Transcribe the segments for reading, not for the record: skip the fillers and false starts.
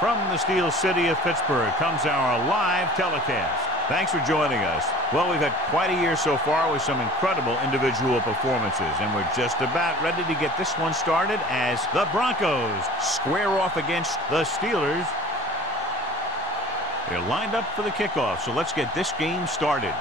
From the Steel City of Pittsburgh comes our live telecast. Thanks for joining us. Well, we've had quite a year so far with some incredible individual performances, and we're just about ready to get this one started as the Broncos square off against the Steelers. They're lined up for the kickoff, so let's get this game started.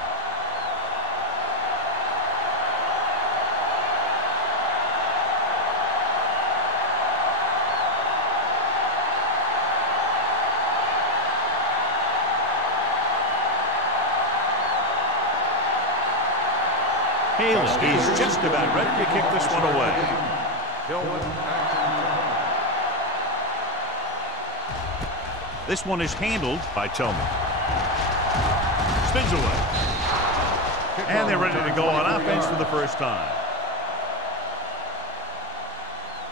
He's just about ready to kick this one away. This one is handled by Tillman. Spins away. And they're ready to go on offense for the first time.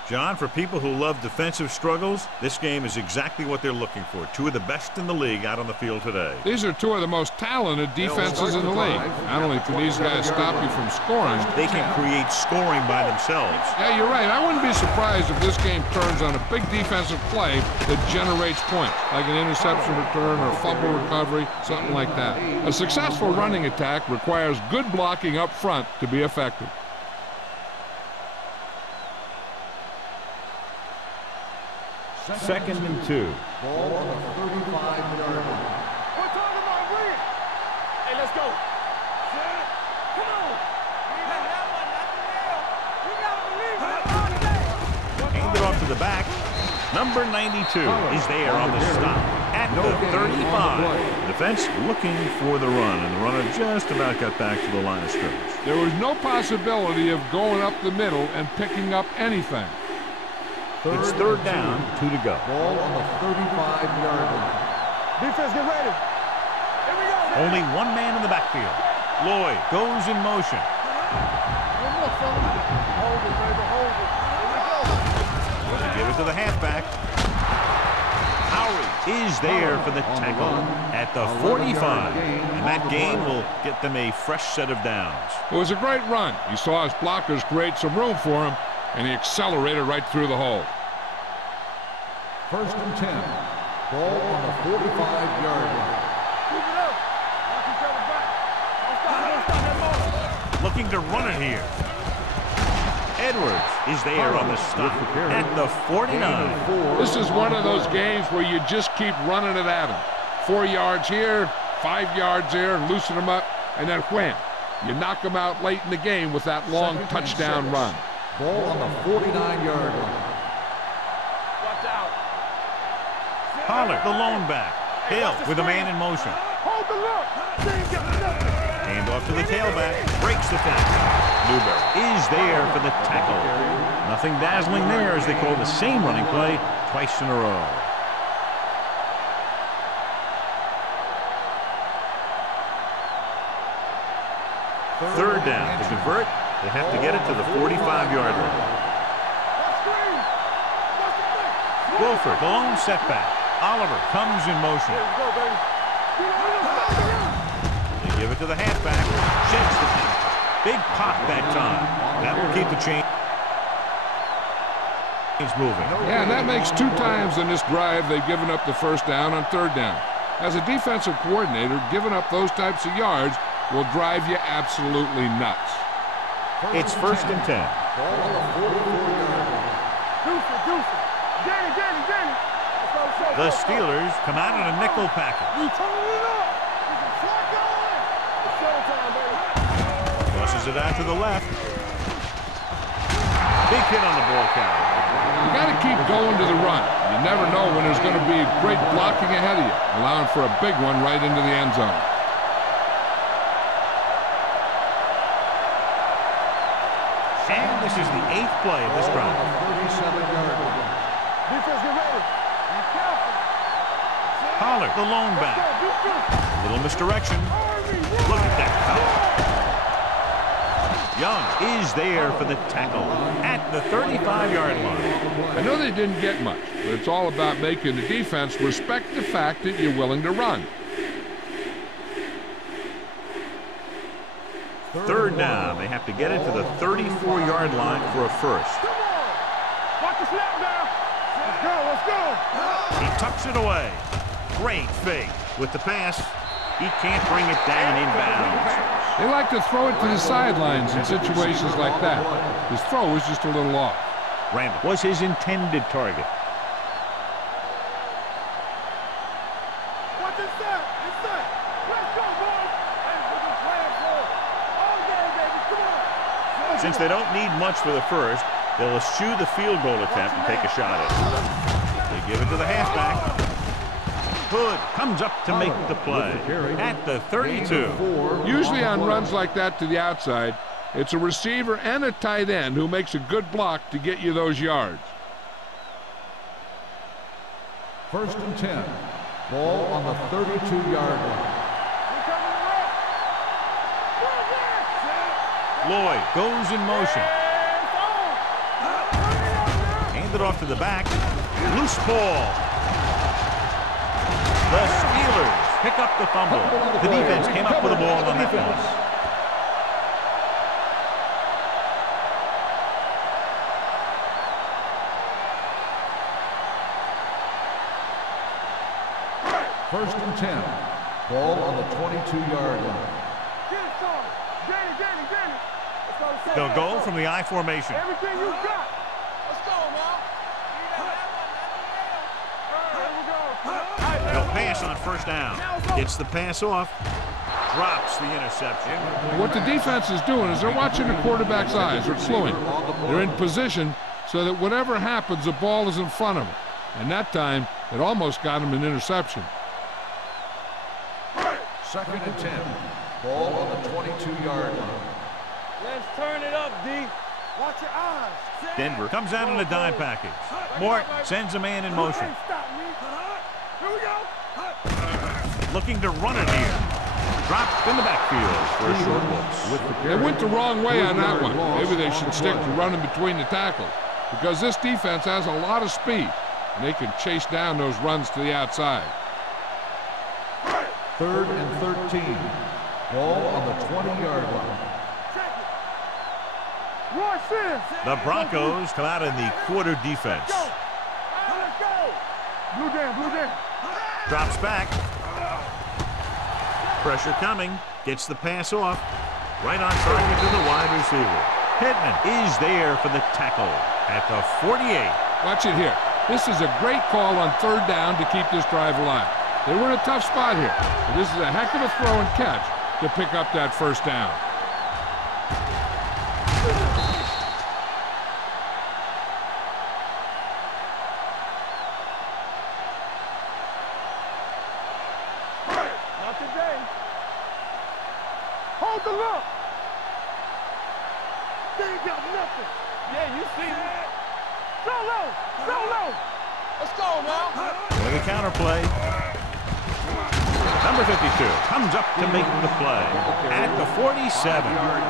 John, for people who love defensive struggles, this game is exactly what they're looking for. Two of the best in the league out on the field today. These are two of the most talented defenses in the league. Not only can these guys stop you from scoring, they can create scoring by themselves. Yeah, you're right. I wouldn't be surprised if this game turns on a big defensive play that generates points, like an interception return or fumble recovery, something like that. A successful running attack requires good blocking up front to be effective. Second and 2. Ball on the 35-yard line. We're talking about bring it. Hey, let's go. Come on. Aimed it off to the back. Number 92 is there on the stop at the 35. Defense looking for the run, and the runner just about got back to the line of scrimmage. There was no possibility of going up the middle and picking up anything. It's third down, 2 to go. Ball on the 35-yard line. Defense, get ready. Here we go. Only one man in the backfield. Lloyd goes in motion. Hold it, baby, hold it. Here we go. They give it to the halfback. Howie is there for the tackle at the 45. And that gain will get them a fresh set of downs. It was a great run. He saw his blockers create some room for him, and he accelerated right through the hole. First and 10. Ball on the 45-yard line. Keep it up. Knock each other back. Don't stop that ball. Looking to run it here. Edwards is there on the stop at the 49. This is one of those games where you just keep running it at him. 4 yards here, 5 yards there, loosen them up, and then wham. You knock them out late in the game with that long touchdown run. Ball on the 49-yard line. Watch out. Pollard, the lone back. Hill with a man in motion. Hold the look. Hand off to the tailback. Breaks the tackle. Newberry is there for the tackle. Nothing dazzling there as they call the same running play twice in a row. Third down. To convert, they have to get it to the 45-yard line. Wilford, the lone setback. Oliver comes in motion. They give it to the halfback. Shakes the thing. Big pop that time. That will keep the chains moving. Yeah, and that makes 2 times in this drive they've given up the first down on third down. As a defensive coordinator, giving up those types of yards will drive you absolutely nuts. It's first and 10. Ball on the 44-yard line. Deuce. Danny. The Steelers come out in a nickel package. We turning it up. It's a flat going. It's showtime, baby. Crosses it out to the left. Big hit on the ball carrier. You got to keep going to the run. You never know when there's going to be great blocking ahead of you, allowing for a big one right into the end zone. And this is the 8th play of this drive. 37-yard line. Defense, get ready. Be careful. Pollard, the lone back. Little misdirection. Look at that foul. Young is there for the tackle at the 35-yard line. I know they didn't get much, but it's all about making the defense respect the fact that you're willing to run. Third down. They have to get it to the 34-yard line for a first. Come on. Watch the snap now. Let's Let's go. He tucks it away. Great fake. With the pass, he can't bring it down inbounds. They like to throw it to the sidelines in situations like that. His throw was just a little off. Randall was his intended target. What's inside? Inside. Let's go, boys. Hey, we're just playing for it. All game, baby. Come on. Since they don't need much for the first, they'll eschew the field goal attempt and take a shot at it. They give it to the halfback. Hood comes up to make the play at the 32. Usually on runs like that to the outside, it's a receiver and a tight end who makes a good block to get you those yards. 1st and 10. Ball on the 32-yard line. Lloyd goes in motion. Handed off to the back. Loose ball. The Steelers pick up the fumble. The defense came up with the ball on that one. First and 10. Ball on the 22-yard line. They'll go from the I formation. Everything you got. Let's go, now. They'll pass on 1st down. Gets the pass off. Drops the interception. What the defense is doing is they're watching the quarterback's eyes. They're slowing. They're in position so that whatever happens, the ball is in front of them. And that time, it almost got him an interception. 2nd and 10. Ball on the 22-yard line. Let's turn it up, D. Watch your eyes. Denver comes out in a dime package. Mort sends a man in motion. Here we go. Looking to run it here. Dropped in the backfield for a short loss. They went the wrong way on that one. Maybe they should stick to running between the tackles because this defense has a lot of speed and they can chase down those runs to the outside. 3rd and 13. Ball on the 20-yard line. The Broncos come out in the quarter defense. Let's go. Blue down. Drops back. Pressure coming. Gets the pass off. Right on target to the wide receiver. Pittman is there for the tackle at the 48. Watch it here. This is a great call on 3rd down to keep this drive alive. They were in a tough spot here. But this is a heck of a throw and catch to pick up that 1st down. Not today. Hold the look. They ain't got nothing. Yeah, you see that. Solo. Let's go, now. With a counterplay. Number 52 comes up to make the play at the 47.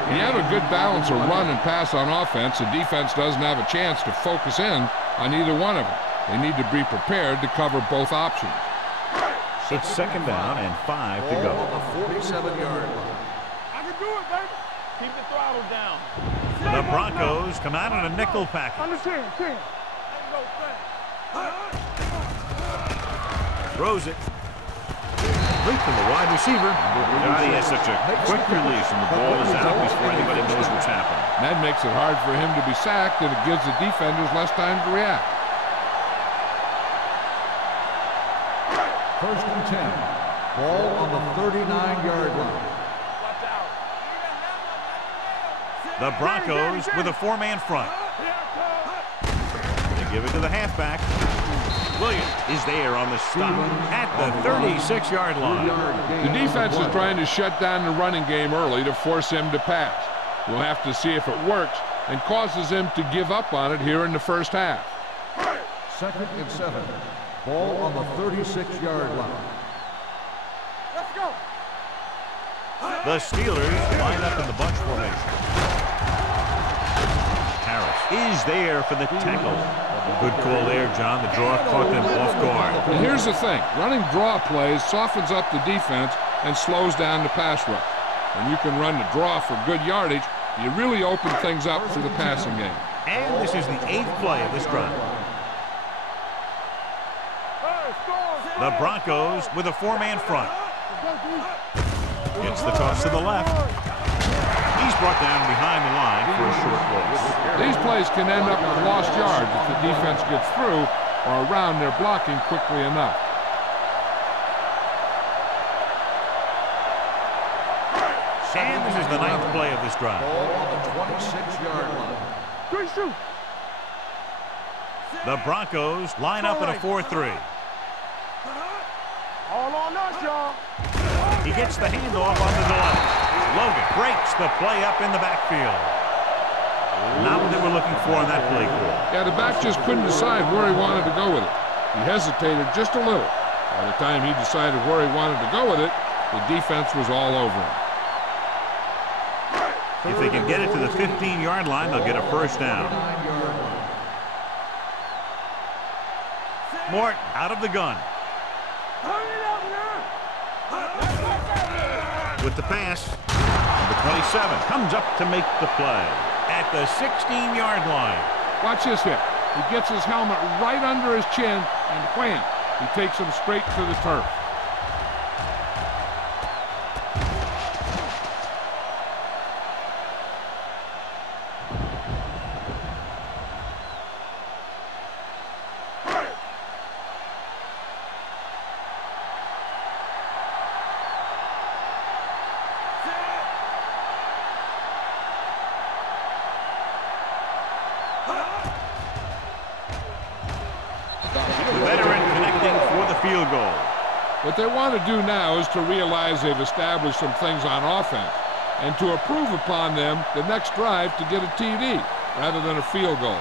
When you have a good balance of run and pass on offense, the defense doesn't have a chance to focus in on either one of them. They need to be prepared to cover both options. It's 2nd down and 5 to go. Ball on the 47-yard line. I can do it, baby. Keep the throttle down. The Broncos come out in a nickel package. Understand, 10. Throws it. Complete to the wide receiver. He has such a quick release and the ball is out before anybody knows what's happening. That makes it hard for him to be sacked, and it gives the defenders less time to react. 1st and 10. Ball on the 39-yard line. The Broncos with a 4-man front. They give it to the halfback. Williams is there on the stop at the 36-yard line. The defense is trying to shut down the running game early to force him to pass. We'll have to see if it works and causes him to give up on it here in the 1st half. 2nd and 7. Ball on the 36-yard line. Let's go. The Steelers line up in the bunch formation. Harris is there for the tackle. Good call there, John. The draw caught them off guard. And here's the thing. Running draw plays softens up the defense and slows down the pass rush. When you can run the draw for good yardage, you really open things up for the passing game. And this is the 8th play of this drive. The Broncos with a four-man front. Gets the toss to the left. He's brought down behind the line for a short loss. These plays can end up with lost yards if the defense gets through or around their blocking quickly enough. And this is the 9th play of this drive. Ball on the 26-yard line. The Broncos line up in a 4-3. All on us, y'all. He gets the handoff on the delay. Logan breaks the play up in the backfield. Not what they were looking for on that play call. Yeah, the back just couldn't decide where he wanted to go with it. He hesitated just a little. By the time he decided where he wanted to go with it, the defense was all over him. If they can get it to the 15-yard line, they'll get a first down. Morton out of the gun. With the pass, number 27 comes up to make the play at the 16-yard line. Watch this hit. He gets his helmet right under his chin, and wham, he takes him straight to the turf. What they want to do now is to realize they've established some things on offense and to improve upon them the next drive to get a TD rather than a field goal.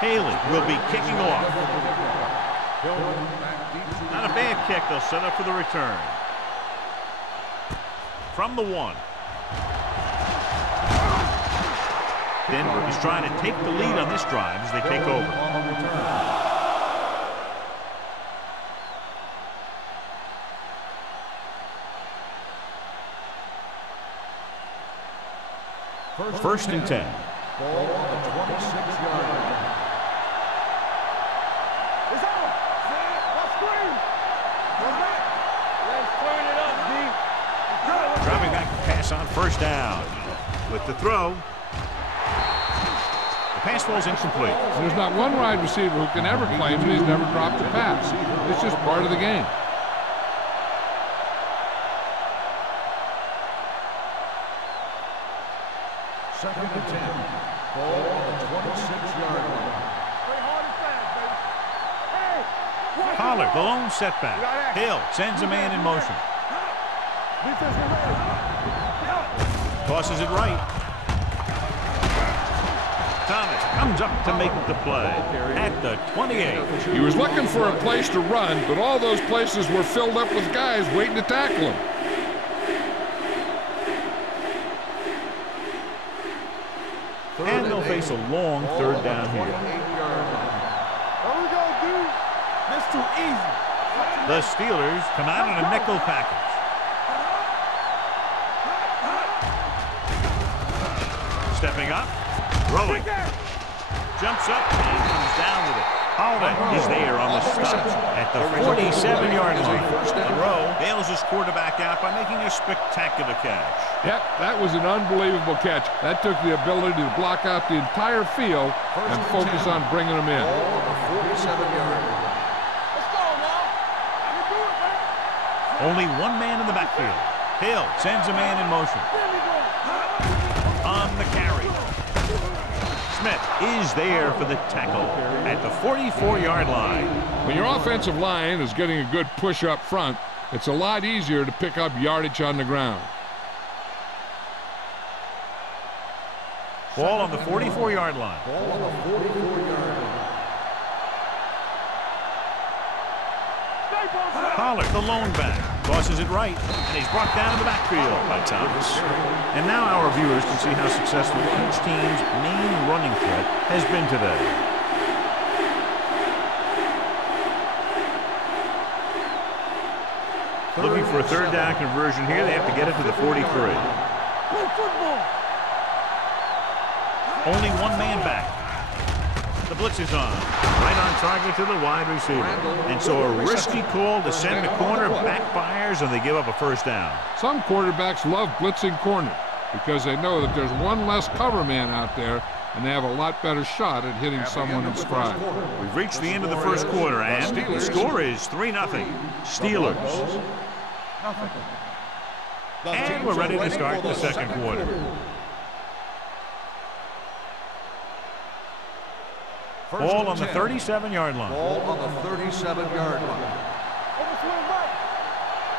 Haley will be kicking off. Not a bad kick. They'll set up for the return. From the 1. Denver is trying to take the lead on this drive as they take over. First and 10. Ball on the 26-yard line. Driving back to pass on first down. With the throw. The pass falls incomplete. There's not one wide receiver who can ever claim that he's never dropped a pass. It's just part of the game. Second and 10. Ball on the 26-yard line. Pollard, the lone setback. Hill sends a man in motion. Tosses it right. Thomas comes up to make the play at the 28. He was looking for a place to run, but all those places were filled up with guys waiting to tackle him. And they'll face a long third down here. There we go, dude. That's too easy. The Steelers come out in a nickel package. Stepping up, rolling, jumps up, and comes down with it. Holiday is there on the stop at the 47-yard line. Monroe bails his quarterback out by making a spectacular catch. Yep, that was an unbelievable catch. That took the ability to block out the entire field and focus on bringing them in. Ball on the 47-yard line. Let's go now. I can do it, man. Only one man in the backfield. Hill sends a man in motion. On the carry. Smith is there for the tackle at the 44-yard line. When your offensive line is getting a good push up front, it's a lot easier to pick up yardage on the ground. Ball on the 44-yard line. Ball on the 44-yard line. Pollard, the lone back, tosses it right, and he's brought down in the backfield by Thomas. And now our viewers can see how successful each team's main running threat has been today. Looking for a third down conversion here. They have to get it to the 43. Play football. Only one man back. The blitz is on. Right on target to the wide receiver. And so a risky call to send the corner backfires, and they give up a first down. Some quarterbacks love blitzing corners because they know that there's one less cover man out there, and they have a lot better shot at hitting someone in stride. We've reached the end of the first quarter, and the score is 3-0. Steelers. And we're ready to start the second quarter. Ball on the 37-yard line. Ball on the 37-yard line. Overswing right.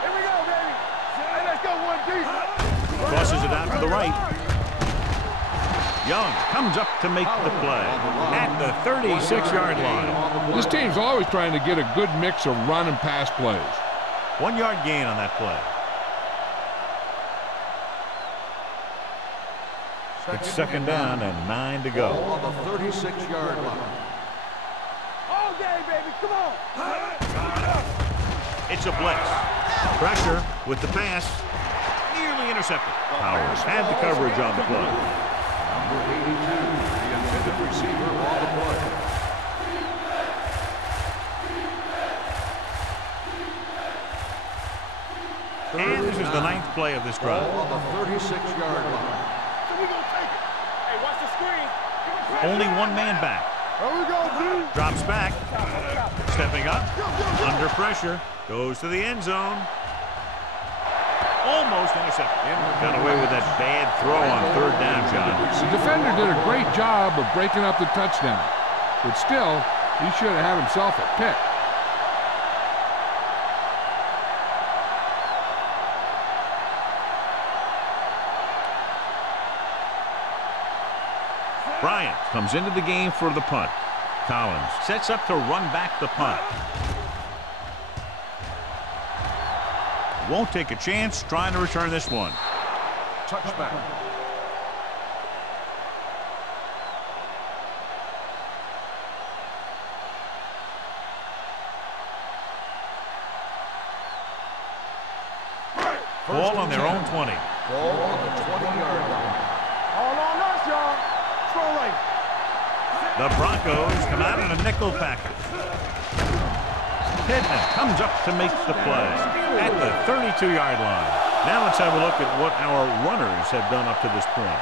Here we go, baby. Hey, let's go, one deep. Crosses it out to the right. Young comes up to make the play at the 36-yard line. This team's always trying to get a good mix of run and pass plays. 1 yard gain on that play. It's second down and 9 to go. Ball on the 36-yard line. All day, baby. Come on. It's a blitz. Pressure with the pass. Nearly intercepted. Powers had the coverage on the play. Number 82, the intended receiver on the play. And this is the 9th play of this drive. Ball on the 36-yard line. We gonna take it. Hey, watch the screen. Only one man back. Here we go, dude. Drops back. Stepping up. Under pressure. Goes to the end zone. Almost intercepted. Got away with that bad throw on third down, John. The defender did a great job of breaking up the touchdown. But still, he should have had himself a pick. Bryant comes into the game for the punt. Collins sets up to run back the punt. Won't take a chance trying to return this one. Touchback. Ball on their own 20. Ball on the 20-yard line. All on us, y'all. Throw right. The Broncos come out in a nickel package. Pittman comes up to make the play at the 32-yard line. Now let's have a look at what our runners have done up to this point.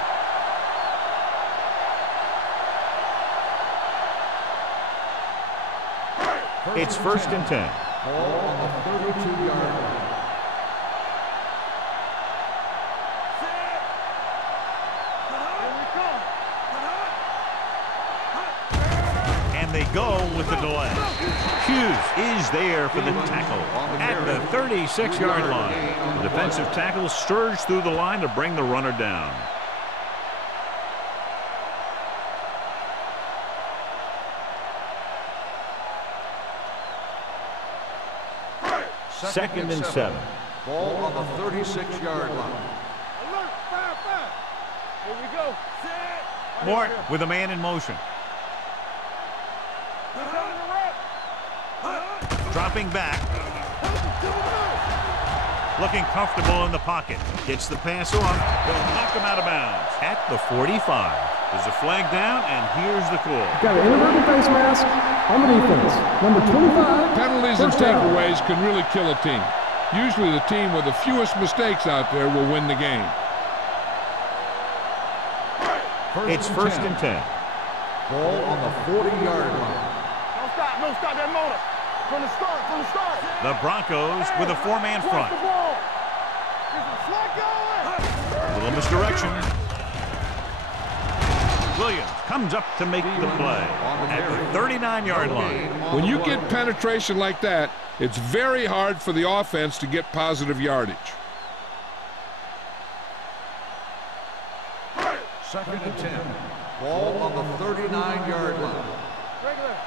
It's first and 10. Ball on the 32-yard line. They go with the delay. Hughes is there for the tackle at the 36-yard line. The defensive tackle surged through the line to bring the runner down. Second and 7. Ball on the 36-yard line. Alert. Fire, fire. Here we go. Mort with a man in motion. Dropping back. Looking comfortable in the pocket. Gets the pass off. They'll knock him out of bounds at the 45. There's a flag down, and here's the call. Got an inadvertent face mask on the defense. Number 25. Penalties and first down. takeaways can really kill a team. Usually the team with the fewest mistakes out there will win the game. It's first and 10. Ball on the 40-yard line. Don't stop that motor. From the start, The Broncos with a four-man front. the ball. There's a flag going. A little misdirection. Williams comes up to make the play at the 39-yard line. When you get penetration like that, it's very hard for the offense to get positive yardage. Second and 10. Ball on the 39-yard line. Regular.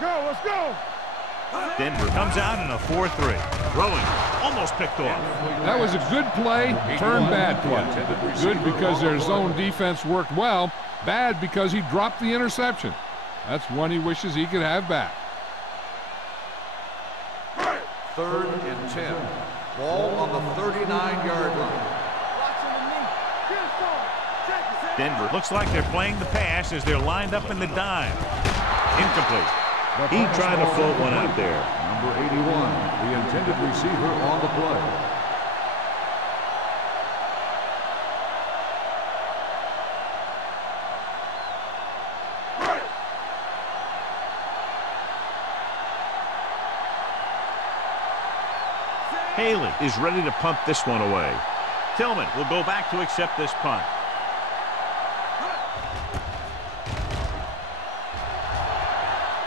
Let's go. Denver comes out in a 4-3. Throwing, almost picked off. That was a good play, turned bad play. Good because their zone defense worked well, bad because he dropped the interception. That's one he wishes he could have back. Third and 10. Ball on the 39-yard line. Denver looks like they're playing the pass as they're lined up in the dime. Incomplete. He tried to float one out there. Number 81, the intended receiver on the play. Haley is ready to punt this one away. Tillman will go back to accept this punt.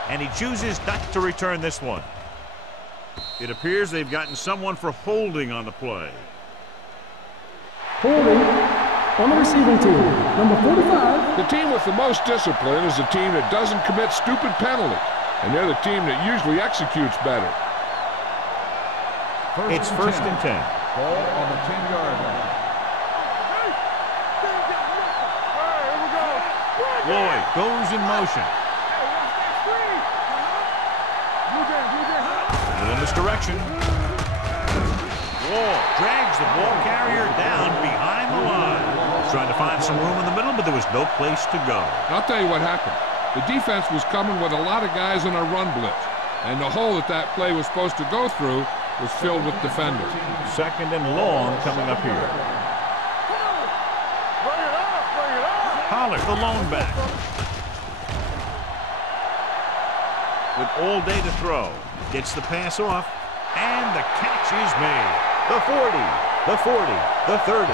And he chooses not to return this one. It appears they've gotten someone for holding on the play. Holding on the receiving team, number 45. The team with the most discipline is the team that doesn't commit stupid penalties, and they're the team that usually executes better. It's first and 10. Ball on the 10-yard line. Lloyd goes in motion. In this direction. Wall drags the ball carrier down behind the line. Trying to find some room in the middle, but there was no place to go. I'll tell you what happened. The defense was coming with a lot of guys in a run blitz, and the hole that play was supposed to go through was filled with defenders. Second and long coming up here. Pollard, the lone back. With all day to throw. Gets the pass off, and the catch is made. The 40, the 40, the 30.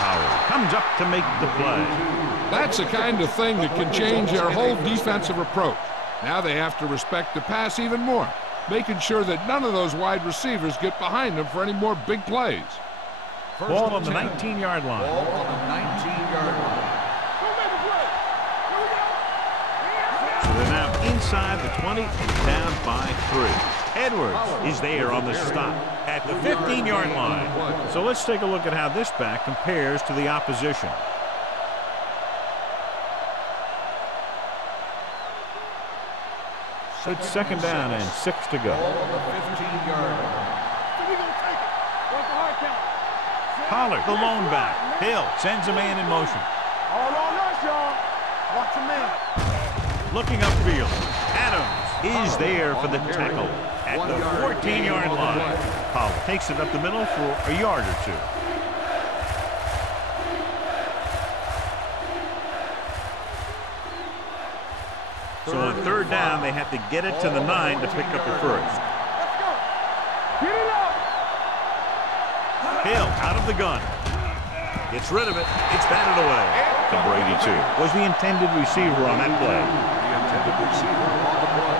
Howard comes up to make the play. That's the kind of thing that can change their whole defensive approach. Now they have to respect the pass even more, making sure that none of those wide receivers get behind them for any more big plays. Ball on the 19-yard line. Ball on the 19-yard line. So they're now inside the 20 and down by 3. Edwards is there on the stop at the 15-yard line. So let's take a look at how this back compares to the opposition. It's second down and 6 to go. Pollard, the lone back. Hill sends a man in motion. All on us, y'all. Watch a man. Looking upfield. Adams is there for the tackle at the 14-yard line. Pollard takes it up the middle for a yard or two. So on third down, they have to get it to the 9 to pick up the first. Let's go. Get it up. Hill out of the gun. Gets rid of it. It's batted away. Number 82 was the intended receiver on that play. The intended receiver on the play.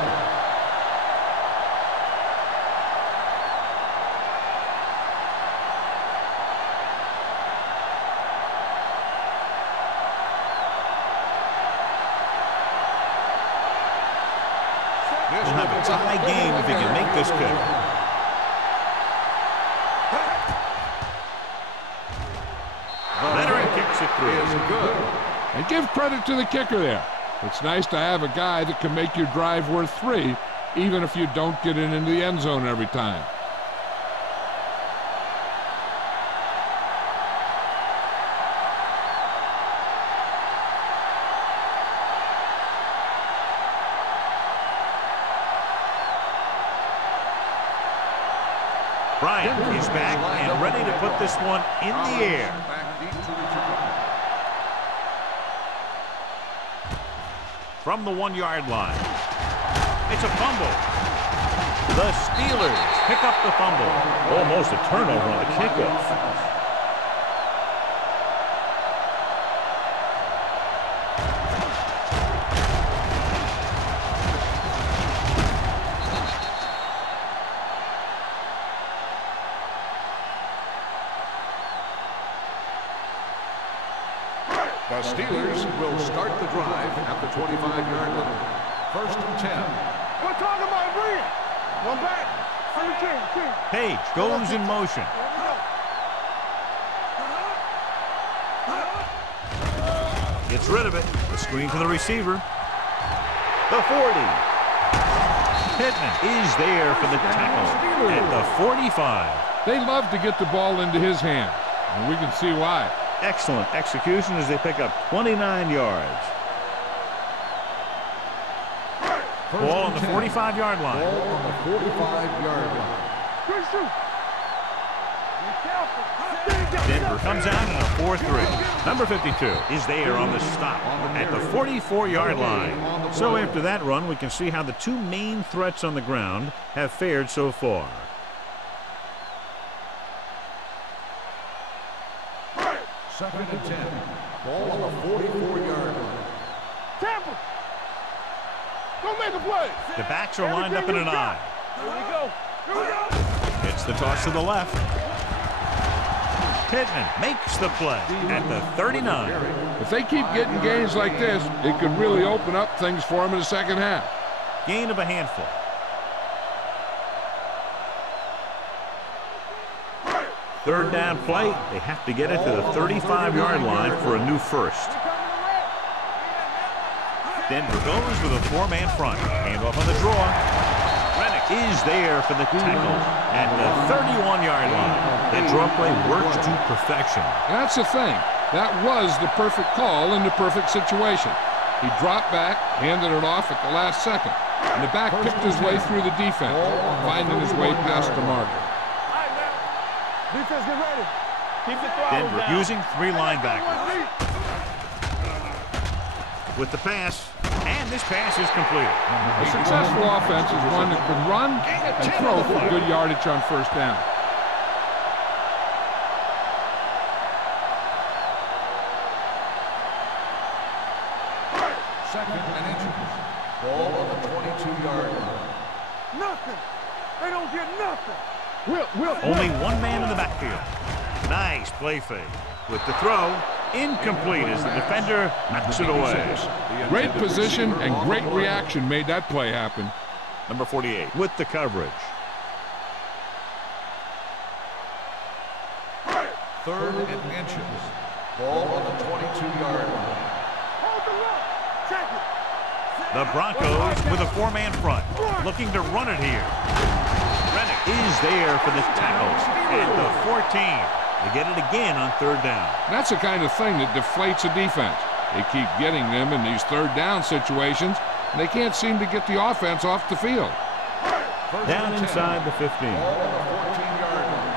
He'll have a tie game if he can make this kick. Veteran kicks it through. And give credit to the kicker there. It's nice to have a guy that can make your drive worth 3, even if you don't get it into the end zone every time. Bryant is back and ready to put this one in the air. From the 1-yard line. It's a fumble. The Steelers pick up the fumble. Almost a turnover on the kickoff. The Steelers will start the drive at the 25-yard line. First and 10. We're talking about bring it. One back. 17. Page goes in motion. Gets rid of it. The screen to the receiver. The 40. Pittman is there for the tackle at the 45. They love to get the ball into his hands, and we can see why. Excellent execution as they pick up 29 yards. Ball on the 45-yard line. Ball on the 45-yard line. Denver comes out in a 4-3. Number 52 is there on the stop at the 44-yard line. So after that run, we can see how the two main threats on the ground have fared so far. Second and 10. Ball on the 44-yard line. Tampa! Don't make a play! The backs are lined up in an I. Here we go! Here we go! It's the toss to the left. Pittman makes the play at the 39. If they keep getting gains like this, it could really open up things for them in the second half. Gain of a handful. Third down play. They have to get it to the 35-yard line for a new first. Denver goes with a four-man front. Handoff on the draw. Rennick is there for the tackle at the 31-yard line. That draw play works to perfection. That's the thing. That was the perfect call in the perfect situation. He dropped back, handed it off at the last second, and the back picked his way through the defense, finding his way past the marker. Defense, get ready. Keep the throttle Denver down. using three linebackers. With the pass, and this pass is completed. A successful offense is one that can run and throw for good yardage on first down. Second and inches. Ball on the 22-yard line. Nothing. They don't get nothing. Only one man in the backfield. Nice play fake. With the throw, incomplete as the defender knocks it away. Great position and great reaction made that play happen. Number 48 with the coverage. Third and inches. Ball on the 22-yard line. Hold the look. Check it. The Broncos with a four-man front, looking to run it here. Rennick is there for the tackles at the 14. They get it again on third down. That's the kind of thing that deflates a defense. They keep getting them in these third down situations, and they can't seem to get the offense off the field. Down inside the 15. Ball on the 14-yard line.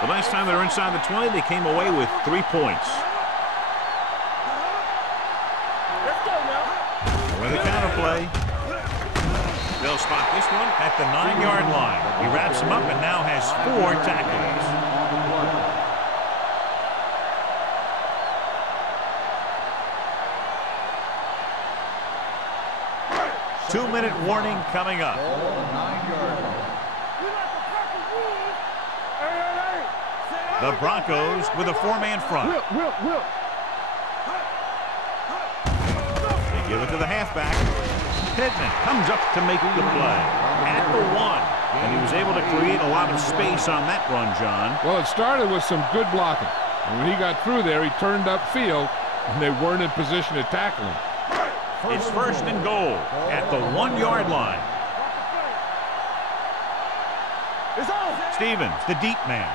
The last time they were inside the 20, they came away with 3 points. Let's go now. With a counter play. They'll spot this one at the 9-yard line. He wraps him up and now has 4 tackles. 2-minute warning coming up. Ball on the 9-yard line. We like to pack the rules. Hey. The Broncos with a four-man front. They give it to the halfback. Pittman comes up to make the play at the 1. And he was able to create a lot of space on that run, John. Well, it started with some good blocking. And when he got through there, he turned upfield, and they weren't in position to tackle him. It's first and goal at the 1-yard line. It's on. Stevens, the deep man.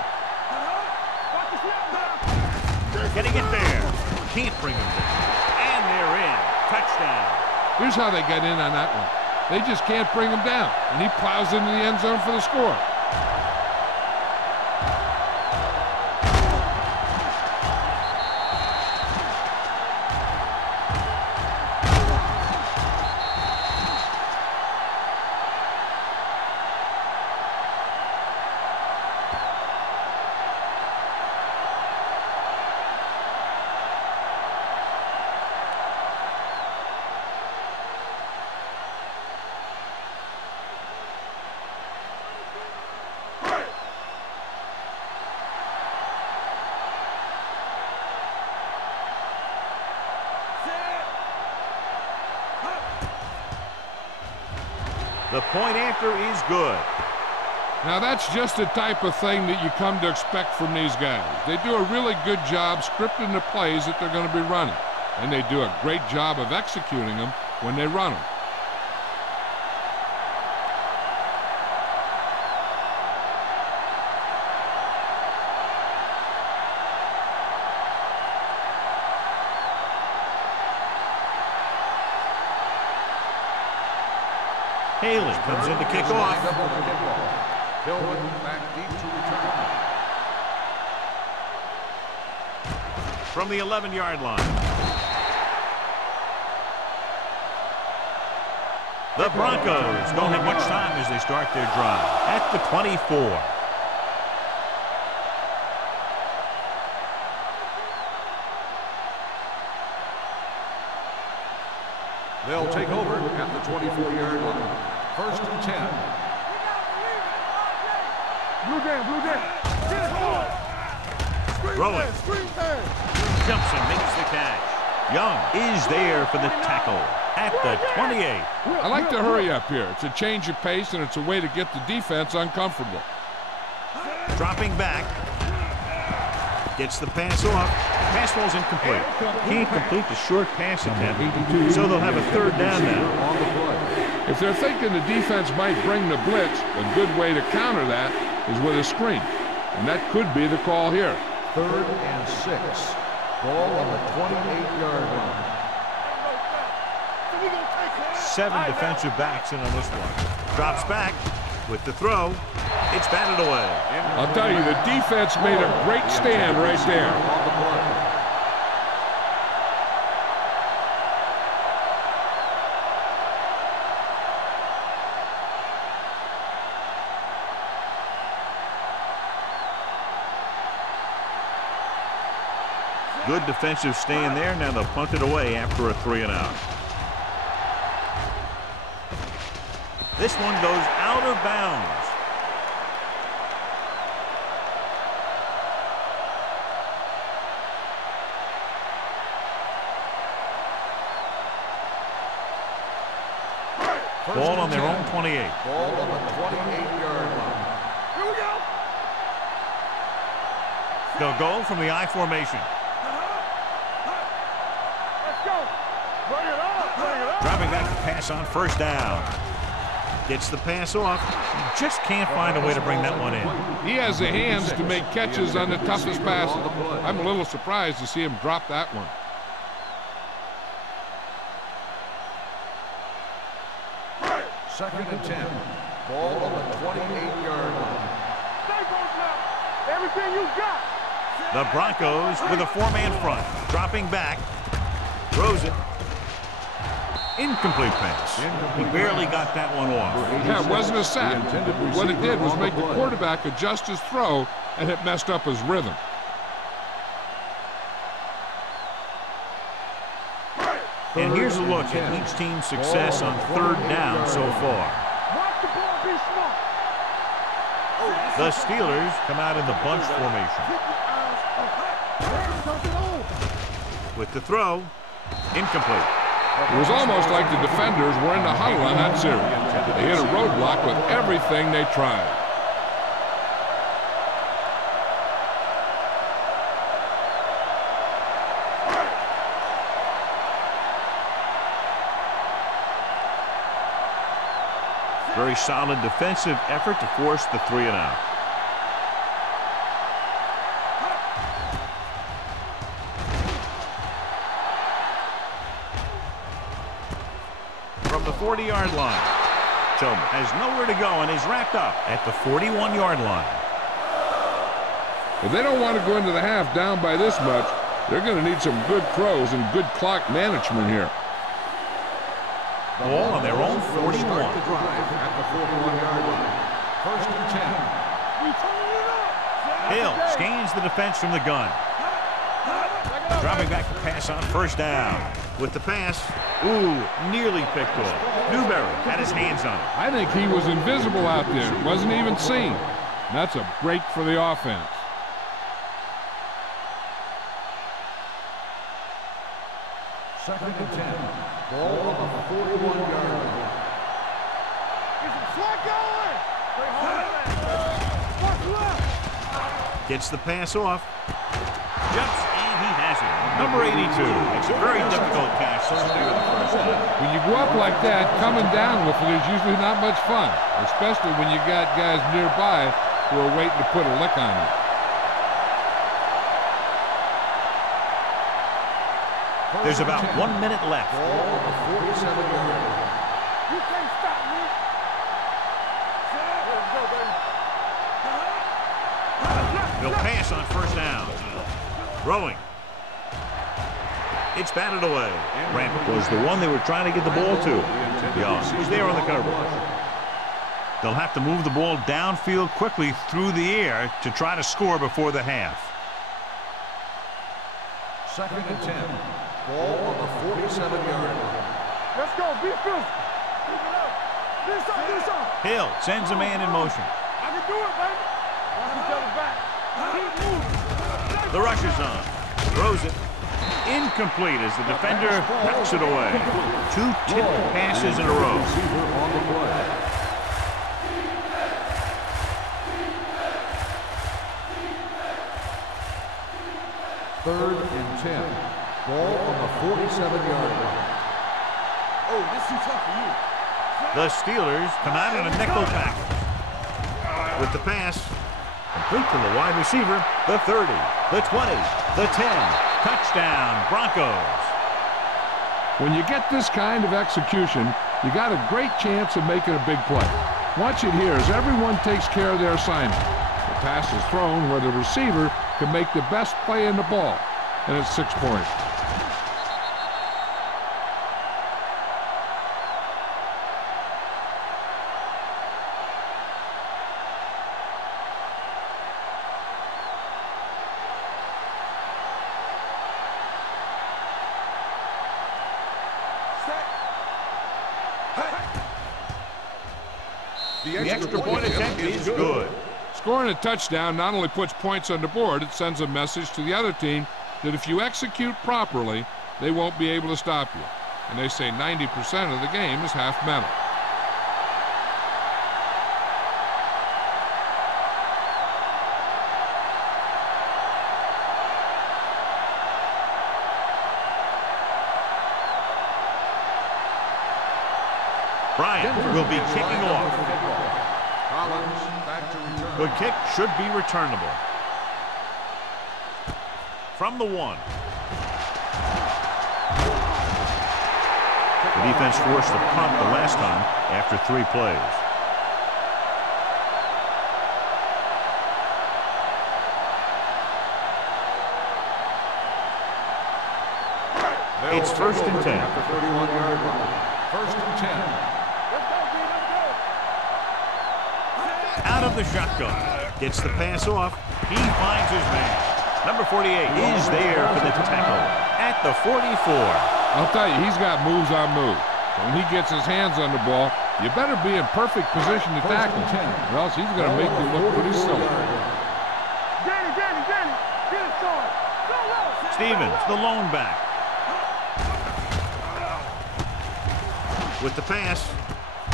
Getting it there. Can't bring him down. And they're in. Touchdown. Here's how they get in on that one. They just can't bring him down, and he plows into the end zone for the score. The point after is good. Now, that's just the type of thing that you come to expect from these guys. They do a really good job scripting the plays that they're going to be running, and they do a great job of executing them when they run them. Haley comes in to kick off. Billwood back deep to return. From the 11-yard line. The Broncos don't have much time as they start their drive at the 24. They'll take over at the 24-yard line. 1st and 10. Blue game, blue game. Throwing. Jumps and makes the catch. Young is there for the tackle at the 28. I like to hurry up here. It's a change of pace, and it's a way to get the defense uncomfortable. Dropping back. Gets the pass off. Pass ball's incomplete. Can't complete the short pass attempt, so they'll have a 3rd down now. If they're thinking the defense might bring the blitz, a good way to counter that is with a screen. And that could be the call here. 3rd and 6. Ball on the 28-yard line. 7 defensive backs in on this one. Drops back with the throw. It's batted away. I'll tell you, the defense made a great stand right there. Good defensive stand there. Now they'll punt it away after a 3-and-out. This one goes out of bounds. Ball on their own 28. Ball on the 28-yard line. Here we go. They'll go from the I formation. Let's go. Bring it up. Bring it up. Dropping back to pass on 1st down. Gets the pass off. Just can't find a way to bring that one in. He has the hands to make catches on the toughest passes. I'm a little surprised to see him drop that one. Second and 10. Ball on the 28-yard line. Everything you got. The Broncos with a 4-man front. Dropping back. Throws it. Incomplete pass. He barely got that one off. Yeah, it wasn't a sack. What it did was make the quarterback adjust his throw, and it messed up his rhythm. And here's a look at each team's success on 3rd down so far. Watch the ball, be smart. The Steelers come out in the bunch formation. With the throw, incomplete. It was almost like the defenders were in the huddle on that series. They hit a roadblock with everything they tried. Very solid defensive effort to force the 3-and-out. From the 40-yard line, Tillman has nowhere to go and is wrapped up at the 41-yard line. If they don't want to go into the half down by this much, they're going to need some good throws and good clock management here. Ball on their own 41. Start the drive at the 41-yard line. 1st and 10. Hill scans the defense from the gun. Dropping back to pass on 1st down. With the pass, nearly picked off. Newberry had his hands on it. I think he was invisible out there. Wasn't even seen. That's a break for the offense. Second and 10. Ball on the 41-yard line. Get some slack going. Watch left. Gets the pass off. Jumps, and he has it. Number 82. It's a very difficult catch to stay with the 1st down. When you go up like that, coming down with it is usually not much fun, especially when you got guys nearby who are waiting to put a lick on you. There's about 1 minute left. Ball on the 47-yard line. You can't stop me. He'll pass on first down. Throwing. It's batted away. Ramp was the one they were trying to get the ball to. Young was there on the coverage. They'll have to move the ball downfield quickly through the air to try to score before the half. 2nd and 10. Ball on the 47-yard line. Let's go. Be physical. Keep it up. Do something. Hill sends a man in motion. I can do it, baby. Watch each other back. Keep moving. The rush is on. Throws it. Incomplete as the defender knocks it away. 2 tipped passes in a row. Receiver on the play. Third and 10. Ball on the 47-yard line. Oh, this is too tough for you. The Steelers come out in a nickel package. With the pass, complete to the wide receiver, the 30, the 20, the 10. Touchdown, Broncos. When you get this kind of execution, you got a great chance of making a big play. Watch it here as everyone takes care of their assignment. The pass is thrown where the receiver can make the best play in the ball, and it's 6 points. The extra point attempt is good. Scoring a touchdown not only puts points on the board, it sends a message to the other team that if you execute properly, they won't be able to stop you. And they say 90% of the game is half mental. Bryant will be kicking off. Back to return. The kick should be returnable. From the 1. The defense forced a punt the last time after 3 plays. It's 1st and 10. At the 31-yard line. 1st and 10. Out of the shotgun. Gets the pass off. He finds his man. Number 48 is there for the tackle at the 44. I'll tell you, he's got moves on moves. When he gets his hands on the ball, you better be in perfect position to tackle him, or else he's going to make you look pretty silly. Danny, get it started. Stevens, the lone back. With the pass.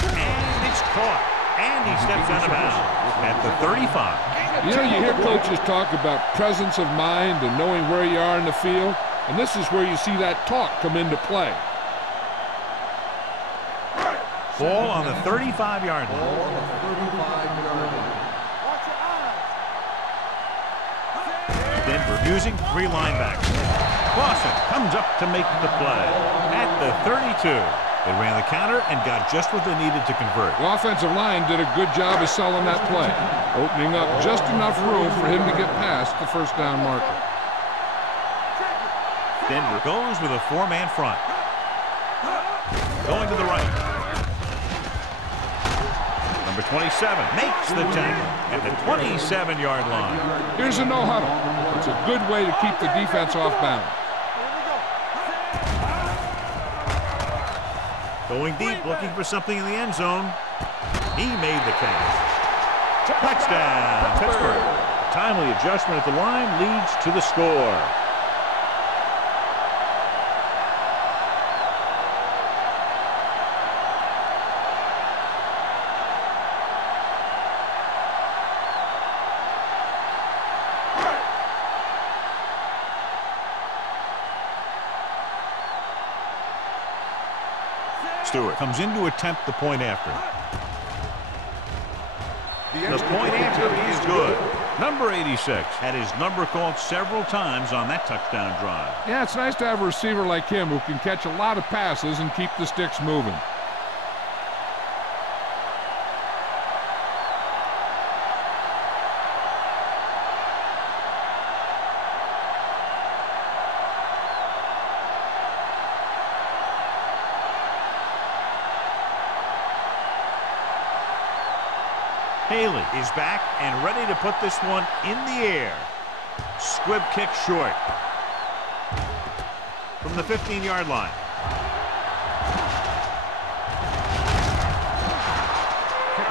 And it's caught. And he steps out of bounds at the 35. You know, you hear coaches talk about presence of mind and knowing where you are in the field, and this is where you see that talk come into play. Ball on the 35-yard line. Denver using 3 linebackers. Clausen comes up to make the play at the 32. They ran the counter and got just what they needed to convert. The offensive line did a good job of selling that play, opening up just enough room for him to get past the first down marker. Denver goes with a 4-man front. Going to the right. Number 27 makes the tackle at the 27-yard line. Here's a no-huddle. It's a good way to keep the defense off balance. Going deep, looking for something in the end zone. He made the catch. Touchdown, Pittsburgh. Timely adjustment at the line leads to the score. Stewart comes in to attempt the point after. The point after is good. Number 86 had his number called several times on that touchdown drive. Yeah, it's nice to have a receiver like him who can catch a lot of passes and keep the sticks moving. Haley is back and ready to put this one in the air. Squib kick short. From the 15-yard line.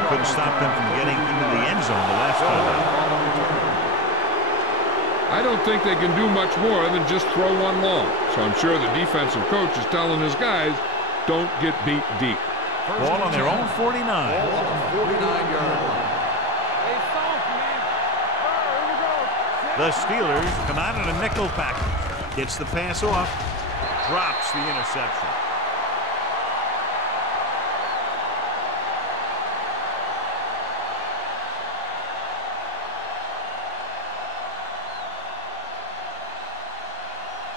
Couldn't stop them from getting into the end zone the last time out. I don't think they can do much more than just throw one long. So I'm sure the defensive coach is telling his guys, don't get beat deep. Ball on their own 49. Ball on the 49-yard line. The Steelers come out in a nickel package. Gets the pass off. Drops the interception.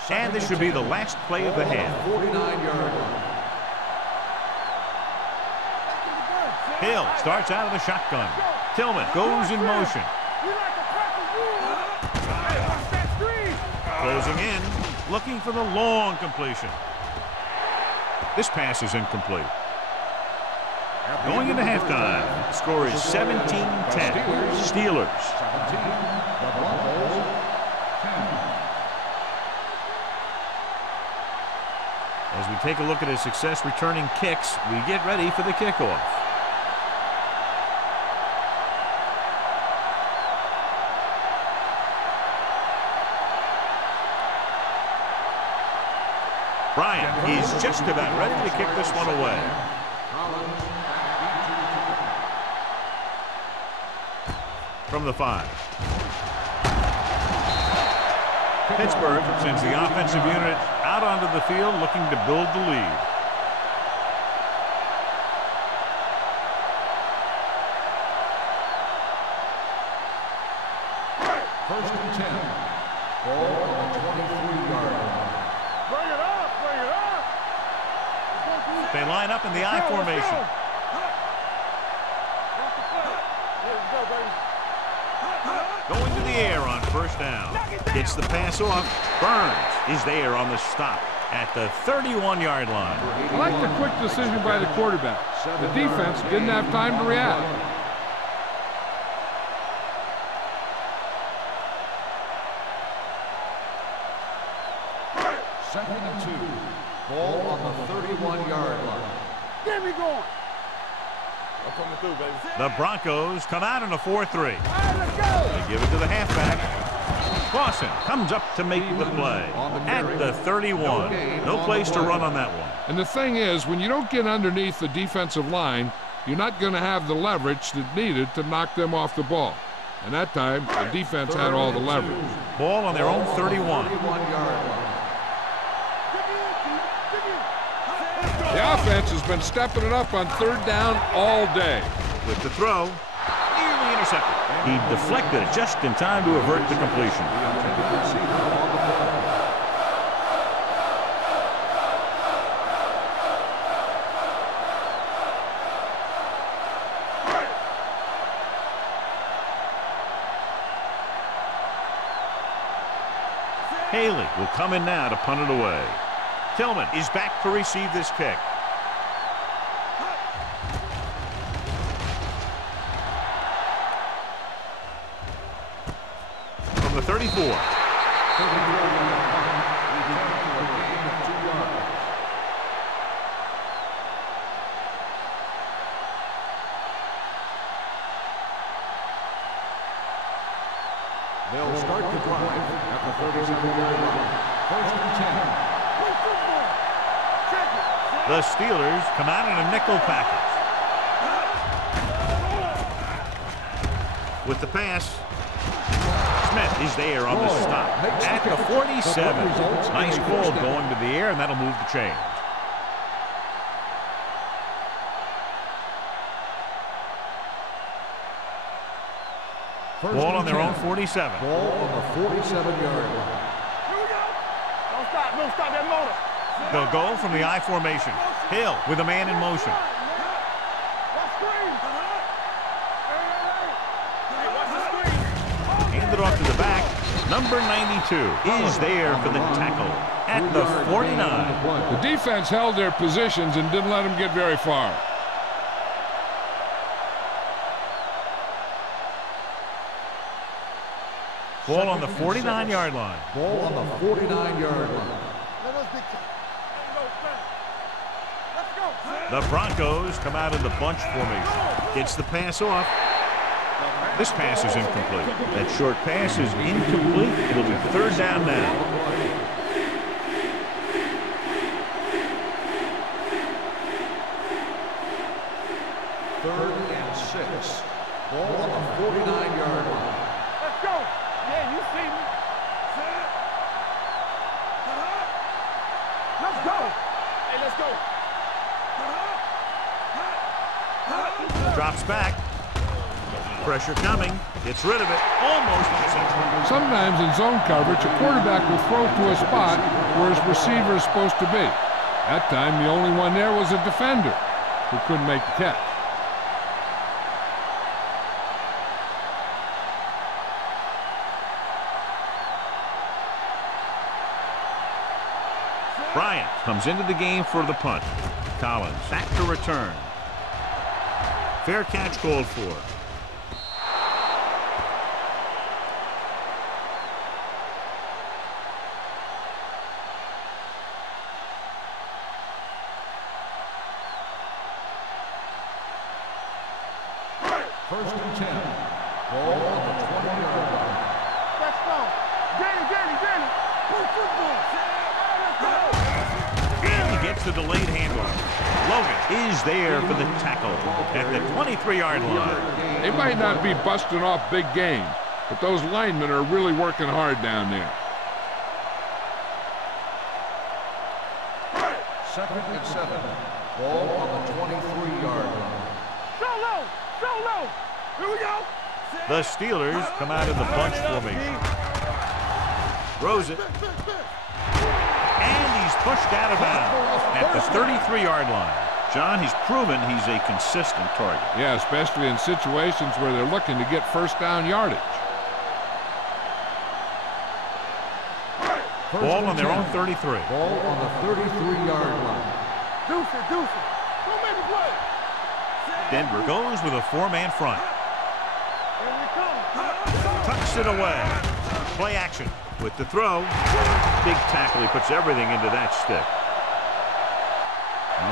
And this should be the last play of the half. 49-yard line. Hill starts out of the shotgun. Tillman goes in motion. Closing in, looking for the long completion. This pass is incomplete. Going into halftime, the score is 17-10. Steelers. 17. The Broncos 10. As we take a look at his success returning kicks, we get ready for the kickoff. Bryant is just about ready to kick this one away. From the 5. Pittsburgh sends the offensive unit out onto the field looking to build the lead. First and 10. Ball on the 23-yard line. Bring it up, bring it up. They line up in the I formation. Going to the air on first down. Gets the pass off. Burns is there on the stop at the 31-yard line. I like the quick decision by the quarterback. The defense didn't have time to react. Second and 2. Ball on the 31-yard line. Get me going. I'm coming through, baby. The Broncos come out in a 4-3. All right, let's go. They give it to the halfback. Clausen comes up to make the play at the 31. No place to run on that one. And the thing is, when you don't get underneath the defensive line, you're not going to have the leverage that's needed to knock them off the ball. And that time, the defense had all the leverage. Ball on their own 31. 31-yard line. The offense has been stepping it up on third down all day. With the throw, nearly intercepted. He deflected it just in time to avert the completion. Haley will come in now to punt it away. Tillman is back to receive this kick. From the 34. They'll start the drive at the 37-yard line. First and 10. The Steelers come out in a nickel package. With the pass, Smith is there on the stop at the 47. Nice ball going to the air, and that'll move the chains. Ball on their own 47. Ball on the 47-yard line. Here we go. Don't stop that motor. They'll go from the I formation. Hill with a man in motion. Handed off to the back. Number 92 is there for the tackle at the 49. The defense held their positions and didn't let them get very far. Ball on the 49-yard line. Ball on the 49-yard line. The Broncos come out in the bunch formation. Gets the pass off. This pass is incomplete. That short pass is incomplete. It'll be third down now. Third and 6. Ball on the 49-yard line. Let's go. Yeah, you see me. Let's go. Hey, let's go. Drops back. Pressure coming. Gets rid of it. Almost intercepted. Sometimes in zone coverage, a quarterback will throw to a spot where his receiver is supposed to be. That time, the only one there was a defender who couldn't make the catch. Bryant comes into the game for the punt. Collins back to return. Fair catch called for. First and 10. Ball on the 20-yard line. Let's go. Danny. Play football. And he gets the delayed handoff. Logan is there for the tackle at the 23-yard line. They might not be busting off big games, but those linemen are really working hard down there. Second and 7. Ball on the 23-yard line. So low. Here we go. The Steelers come out in the bunch formation. Throws it. And he's pushed out of bounds at the 33-yard line. John, he's proven he's a consistent target. Yeah, especially in situations where they're looking to get first down yardage. Ball on their own 33. Ball on the 33-yard line. Deuce it. Don't make a play. Denver goes with a four-man front. Here we come. Tucks it away. Play action with the throw. Big tackle. He puts everything into that stick.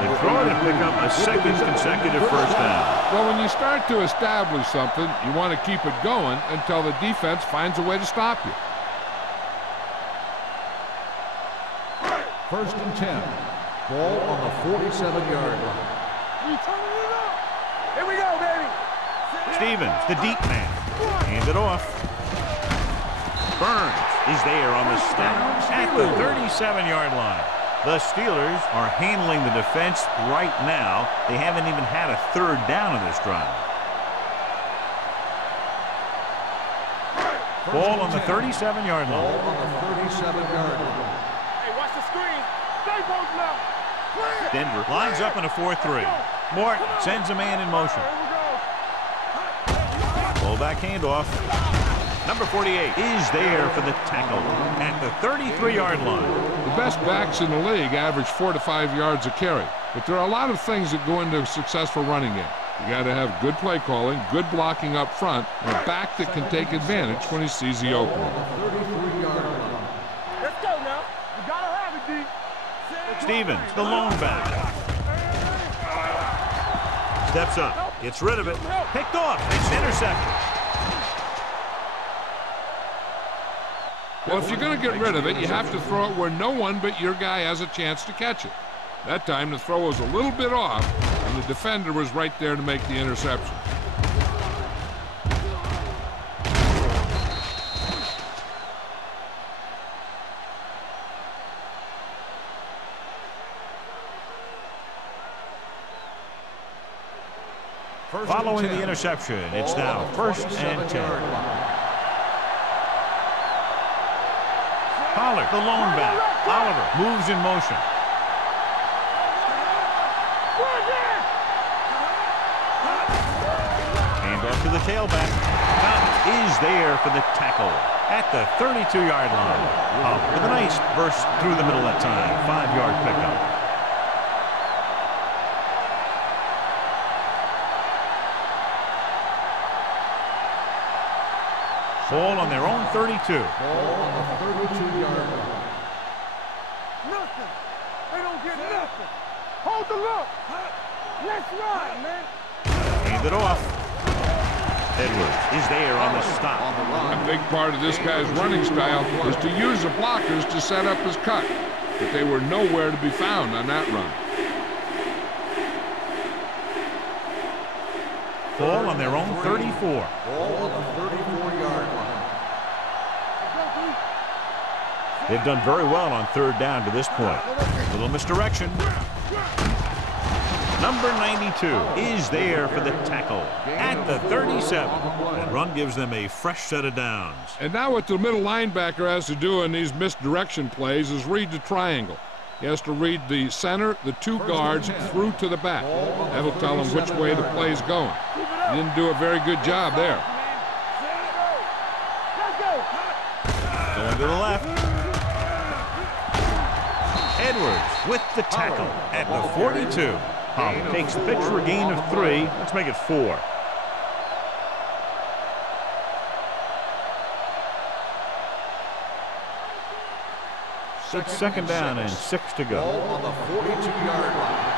They throw it and pick up a second consecutive first down. Well, when you start to establish something, you want to keep it going until the defense finds a way to stop you. First and 10. Ball on the 47-yard line. We turning it up. Here we go, baby. Stevens, the deep man. Hand it off. Burns is there on the step at the 37-yard line. The Steelers are handling the defense right now. They haven't even had a third down in this drive. Ball on the 37-yard Ball line. on the 37-yard line. Hey, watch the screen. Stay posted now. Denver lines up in a 4-3. Morton sends a man in motion. Here we go. Fullback handoff. Number 48 is there for the tackle at the 33-yard line. The best backs in the league average 4 to 5 yards a carry, but there are a lot of things that go into a successful running game. You got to have good play calling, good blocking up front, and a back that can take advantage when he sees the opening. 33-yard line. Let's go now. We gotta have it, D. Stevens, the lone back. Steps up, gets rid of it, picked off, it's intercepted. Well, if you're going to get rid of it, you have to throw it where no one but your guy has a chance to catch it. That time, the throw was a little bit off, and the defender was right there to make the interception. Following the interception, it's now first and 10. Pollard, the lone back. Oliver moves in motion. Hand off to the tailback. Thomas is there for the tackle at the 32-yard line. Pollard with a nice burst through the middle that time. 5-yard pickup. Ball on their own 32. Ball on the 32-yard line. Nothing. They don't get nothing. Hold the look. Let's ride, man. Hand it off. Edwards is there on the stop. A big part of this guy's running style is to use the blockers to set up his cut, but they were nowhere to be found on that run. Ball on their own 34. Ball on the 34-yard line. They've done very well on third down to this point. Little misdirection. Number 92 is there for the tackle at the 37. And run gives them a fresh set of downs. And now what the middle linebacker has to do in these misdirection plays is read the triangle. He has to read the center, the two guards, through to the back. That'll tell him which way the play's going. He didn't do a very good job there. Going to the left. Edwards with the tackle at the 42. Holland takes the pitch for a gain of 3. Let's make it 4. It's second down and 6 to go. Ball on the 42-yard line.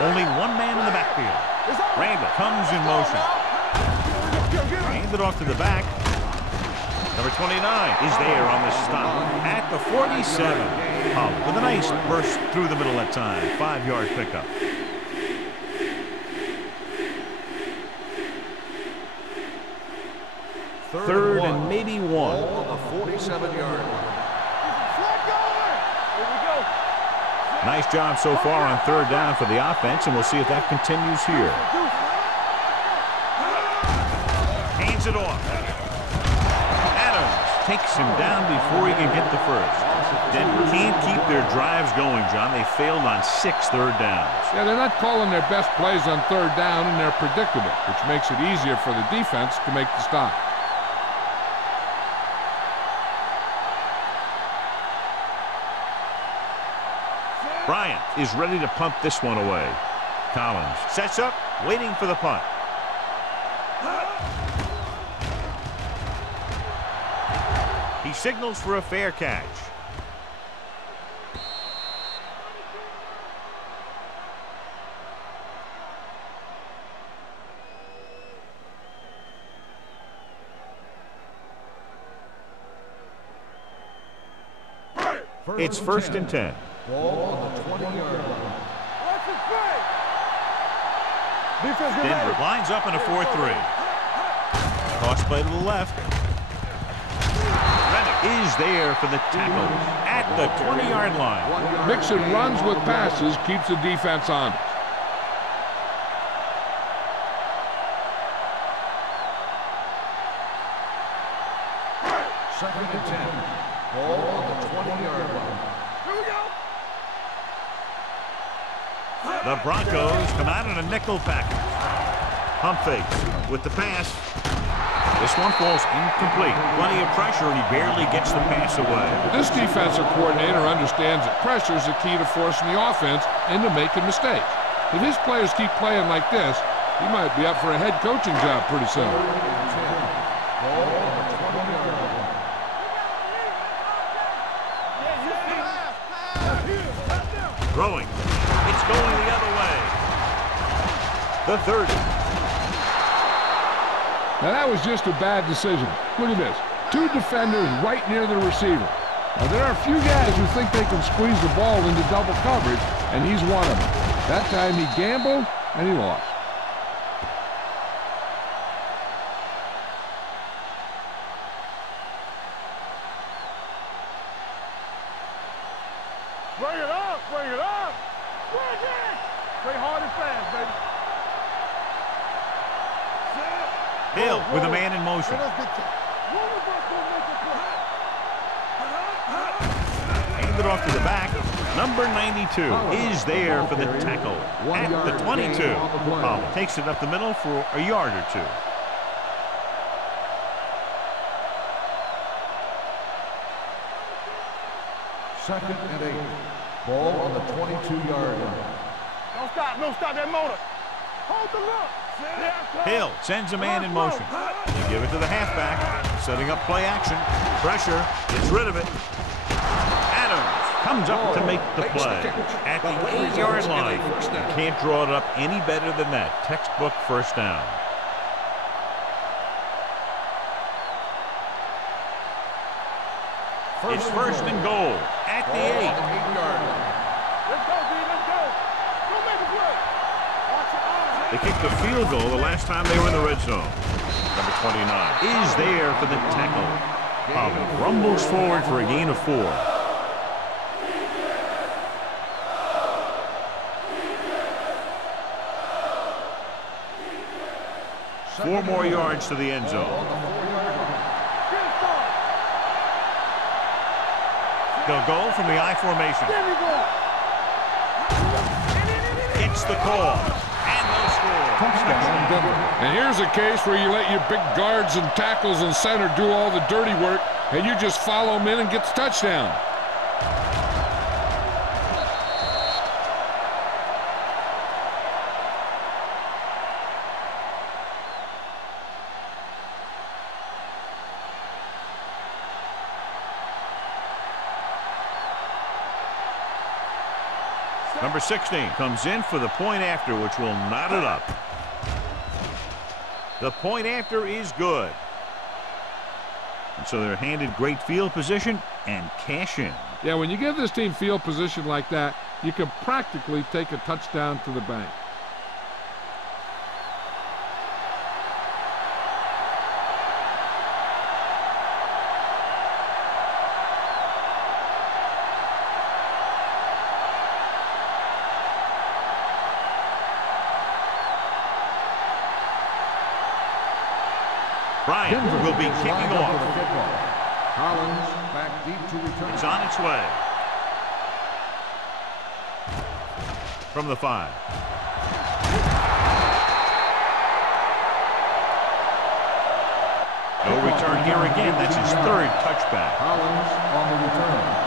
Only one man in the backfield. Randall comes in motion. Hand it off to the back. Number 29 is there on the stop at the 47. Holland with a nice burst through the middle that time. 5-yard pickup. Third and maybe 1. Ball on the 47-yard line. Nice job so far on third down for the offense, and we'll see if that continues here. Hands it off. Adams takes him down before he can get the first. Denver can't keep their drives going, John. They failed on 6 third downs. Yeah, they're not calling their best plays on third down, and they're predictable, which makes it easier for the defense to make the stop. Bryant is ready to punt this one away. Collins sets up, waiting for the punt. He signals for a fair catch. It's first and 10. Ball on the 20-yard line. Denver lines up in a 4-3. Toss play to the left. Rennick is there for the tackle at the 20-yard line. Mixing runs with passes keeps the defense honest. Second and 10. Ball on the 20-yard line. The Broncos come out in a nickel package. Pump fakes with the pass. This one falls incomplete. Plenty of pressure, and he barely gets the pass away. This defensive coordinator understands that pressure is the key to forcing the offense into making mistakes. If his players keep playing like this, he might be up for a head coaching job pretty soon. Ball on the 20-yard line. Throwing. It's going the other way. The 30. Now that was just a bad decision. Look at this. 2 defenders right near the receiver. Now there are a few guys who think they can squeeze the ball into double coverage, and he's one of them. That time he gambled, and he lost. Bring it up, bring it up. Bring it. Play hard and fast, baby. Hill with a man in motion. Hand it off to the back. Number 92 is there for the tackle at the 22. Holland takes it up the middle for a yard or 2. Second and 8. Ball on the 22-yard line. Don't stop that motor. Hold the look. Hill sends a man in motion. They give it to the halfback, setting up play action. Pressure, gets rid of it. Adams comes up to make the play at the 8-yard line. Can't draw it up any better than that. Textbook first down. It's first and goal at the 8. Yard line. Let's go, D. Let's go. Go make a play. Watch your eyes. They kicked the field goal the last time they were in the red zone. Number 29 is there for the tackle. Holland rumbles forward for a gain of 4. 4 more yards to the end zone. They'll go from the I formation. There we go. It's the call. And they'll score. Touchdown, Denver. And here's a case where you let your big guards and tackles and center do all the dirty work, and you just follow them in and get the touchdown. Number 16 comes in for the point after, which will knot it up. The point after is good. And so they're handed great field position and cash in. Yeah, when you give this team field position like that, you can practically take a touchdown to the bank. Bryant will be kicking off. Collins back deep to return. It's on its way. From the 5. No return here again. That's his 3rd touchback. Collins on the return.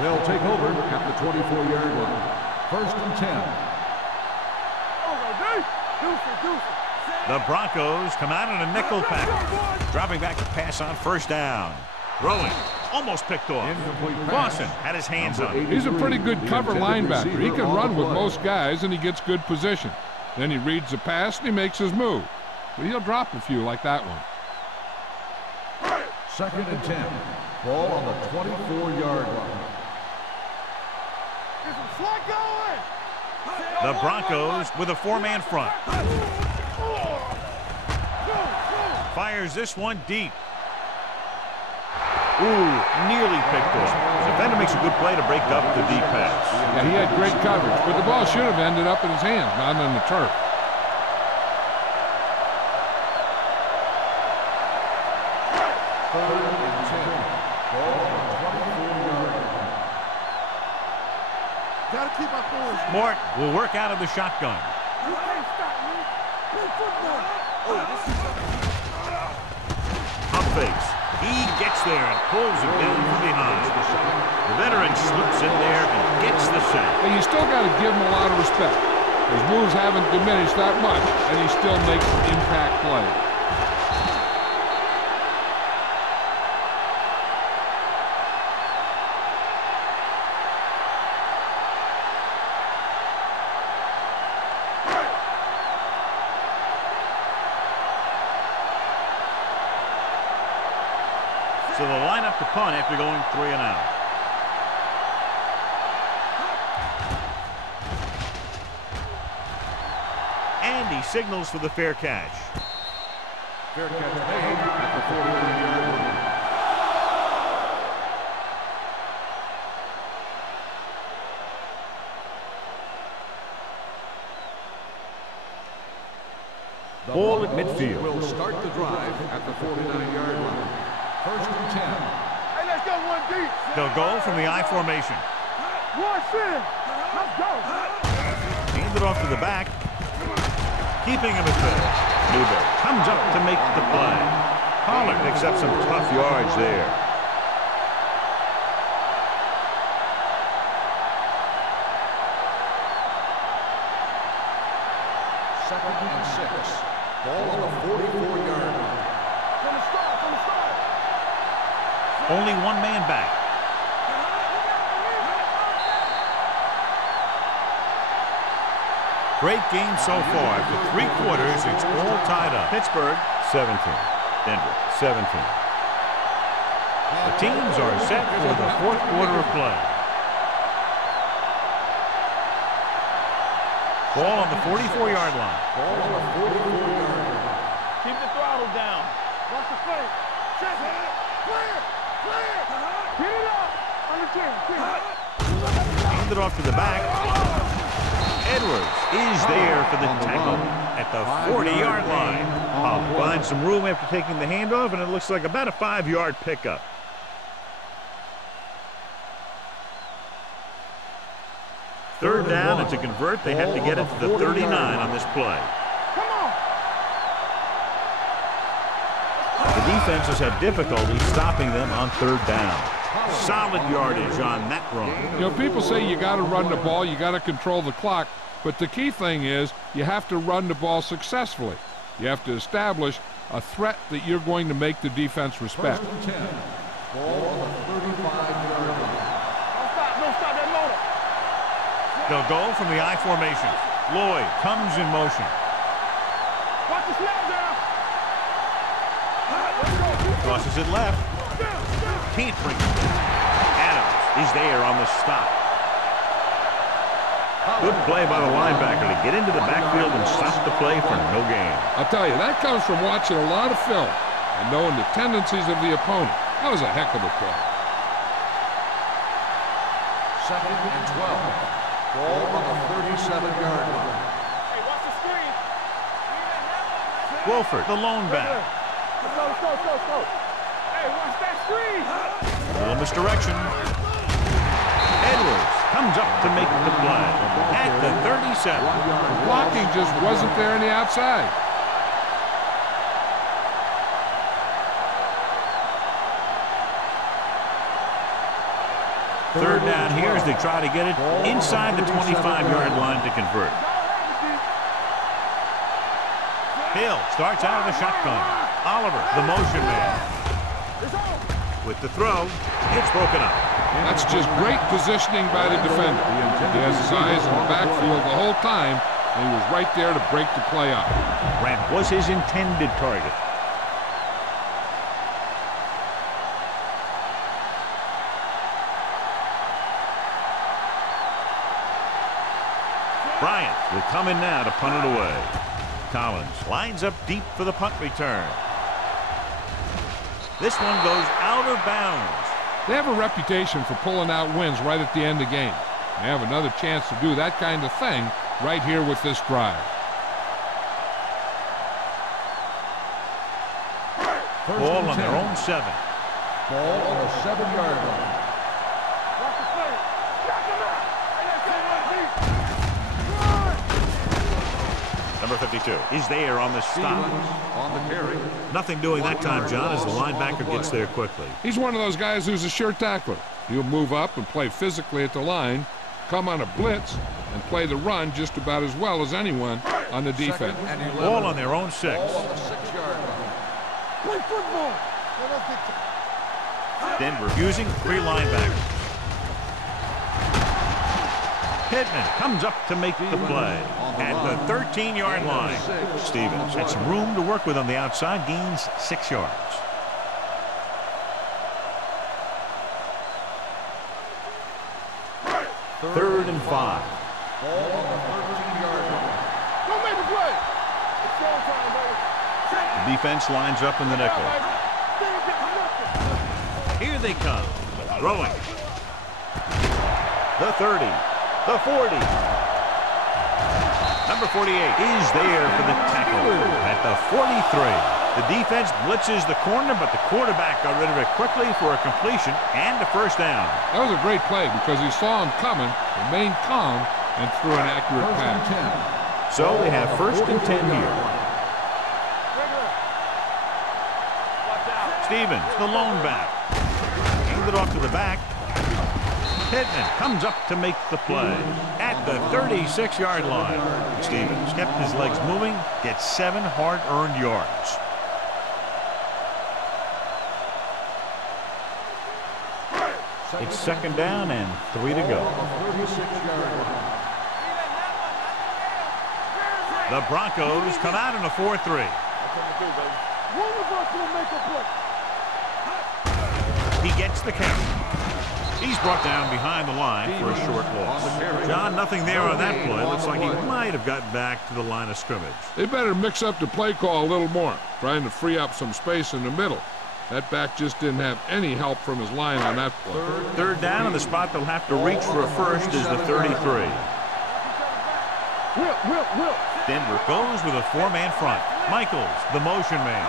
They'll take over at the 24-yard line. First and 10. The Broncos come out in a nickel package. Dropping back to pass on first down. Throwing. Almost picked off. Lawson had his hands on it. He's a pretty good cover linebacker. He can run with most guys, and he gets good position. Then he reads the pass, and he makes his move. But he'll drop a few like that one. Second and 10. Ball on the 24-yard line. The Broncos with a 4-man front. Fires this one deep. Ooh, nearly picked off. The defender makes a good play to break up the deep pass. Yeah, he had great coverage, but the ball should have ended up in his hands, not on the turf. Third and 10. Ball on the 24-yard line. Gotta keep our boys. Mort will work out of the shotgun. You can't stop me. Play football. Oh, this is Pump fakes. He gets there and pulls him down from behind. The veteran slips in there and gets the sack. And you still got to give him a lot of respect. His moves haven't diminished that much, and he still makes impact plays. So they'll line up the punt after going 3 and out. And he signals for the fair catch. Fair catch made at the 41-yard line. Ball at midfield. Will start the drive at the 49-yard line. First and 10. Hey, let's go one deep. They'll go from the I formation. One sin. Let's go. Hand it off to the back. Keeping him at bay. Newberry comes up to make the play. Pollard picks up some tough yards there. Second and 6. Ball on the 44-yard line. From the start. Only one man back. Great game so far. After 3 quarters, it's all tied up. Pittsburgh 17, Denver 17. The teams are set for the 4th quarter of play. Ball on the 44-yard line. Ball on the 44-yard line. Keep the throttle down. Watch the flank. Check it. Clear. Get it up. On the 10. Hand it off to the back. Edwards is there for the tackle at the 40-yard line. I'll find some room after taking the handoff, and it looks like about a 5-yard pickup. Third down, and to convert, they have to get it to the 39 on this play. Come on. The defense has had difficulty stopping them on 3rd down. Solid yardage on that run. You know, people say you got to run the ball, you got to control the clock, but the key thing is you have to run the ball successfully. You have to establish a threat that you're going to make the defense respect. First and 10. Ball on the 35-yard line. Don't stop that motor. They'll go from the I formation. Lloyd comes in motion. Watch the snap down. Crosses it left. Can't bring it. Adams is there on the stop. Good play by the linebacker to get into the backfield and stop the play for no gain. I'll tell you, that comes from watching a lot of film and knowing the tendencies of the opponent. That was a heck of a play. Second and 12. Ball on the 37-yard line. Hey, watch the screen. Wolford, the lone back. Let's go. Hey, watch that screen. A little misdirection. Edwards comes up to make the play at the 37. The blocking just wasn't there on the outside. Third down here as they try to get it inside the 25-yard line to convert. Hill starts out of the shotgun. Oliver, the motion man. With the throw, it's broken up. That's just great positioning by the defender. He has his eyes in the backfield the whole time, and he was right there to break the play up. Grant was his intended target. Bryant will come in now to punt it away. Collins lines up deep for the punt return. This one goes out of bounds. They have a reputation for pulling out wins right at the end of the game. They have another chance to do that kind of thing right here with this drive. Ball on their own 7. Ball on the 7-yard line. Watch the flank. Knock him out. Number 52 is there on the stop. On the carry. Nothing doing that time, John, as the linebacker gets there quickly. He's one of those guys who's a sure tackler. He'll move up and play physically at the line, come on a blitz, and play the run just about as well as anyone on the defense. Ball on their own 6. Ball on the 6-yard line. Play football. Denver using 3 linebackers. Pittman comes up to make the play at the 13-yard line. Stevens had some room to work with on the outside, gains 6 yards. Third and 5. Ball on the 13-yard line. Don't make the play. It's go time, baby. The defense lines up in the nickel. Here they come. Throwing. The 30. The 40. Number 48 is there for the tackle at the 43. The defense blitzes the corner, but the quarterback got rid of it quickly for a completion and a first down. That was a great play because he saw him coming, remained calm, and threw an accurate pass. So they have first and 10 here. Stevens, the lone back. Hand it off to the back. Pittman comes up to make the play at at the 36-yard line. Stevens kept his legs moving, gets 7 hard-earned yards. It's second down and 3 to go. The Broncos come out in a 4-3. He gets the count. He's brought down behind the line for a short loss. John, nothing there on that play. Looks like he might have gotten back to the line of scrimmage. They better mix up the play call a little more, trying to free up some space in the middle. That back just didn't have any help from his line on that play. Third down, and the spot they'll have to reach for a first is the 33. Denver goes with a 4-man front. Michaels, the motion man.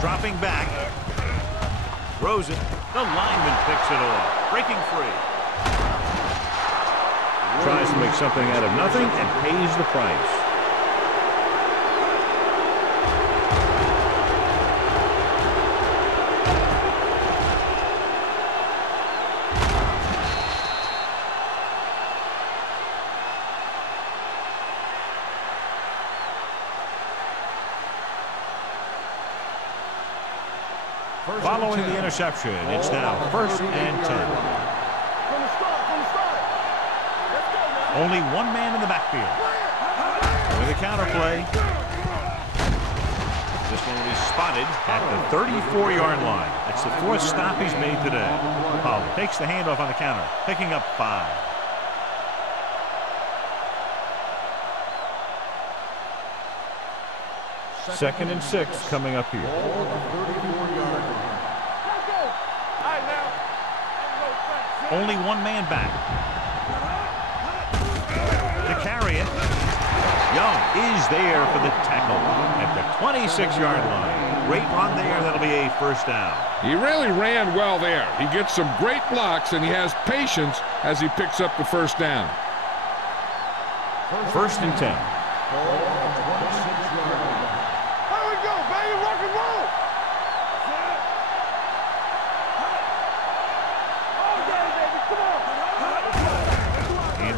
Dropping back. Throws it. The lineman picks it off. Breaking free. Tries to make something out of nothing and pays the price. Following the interception, it's now 1st and 10. Only one man in the backfield. With a counter play. This one will be spotted at the 34-yard line. That's the 4th stop he's made today. Pollard takes the handoff on the counter, picking up 5. Second and 6 coming up here. Only one man back. To carry it. Young is there for the tackle at the 26-yard line. Great run there. That'll be a first down. He really ran well there. He gets some great blocks, and he has patience as he picks up the first down. 1st and 10.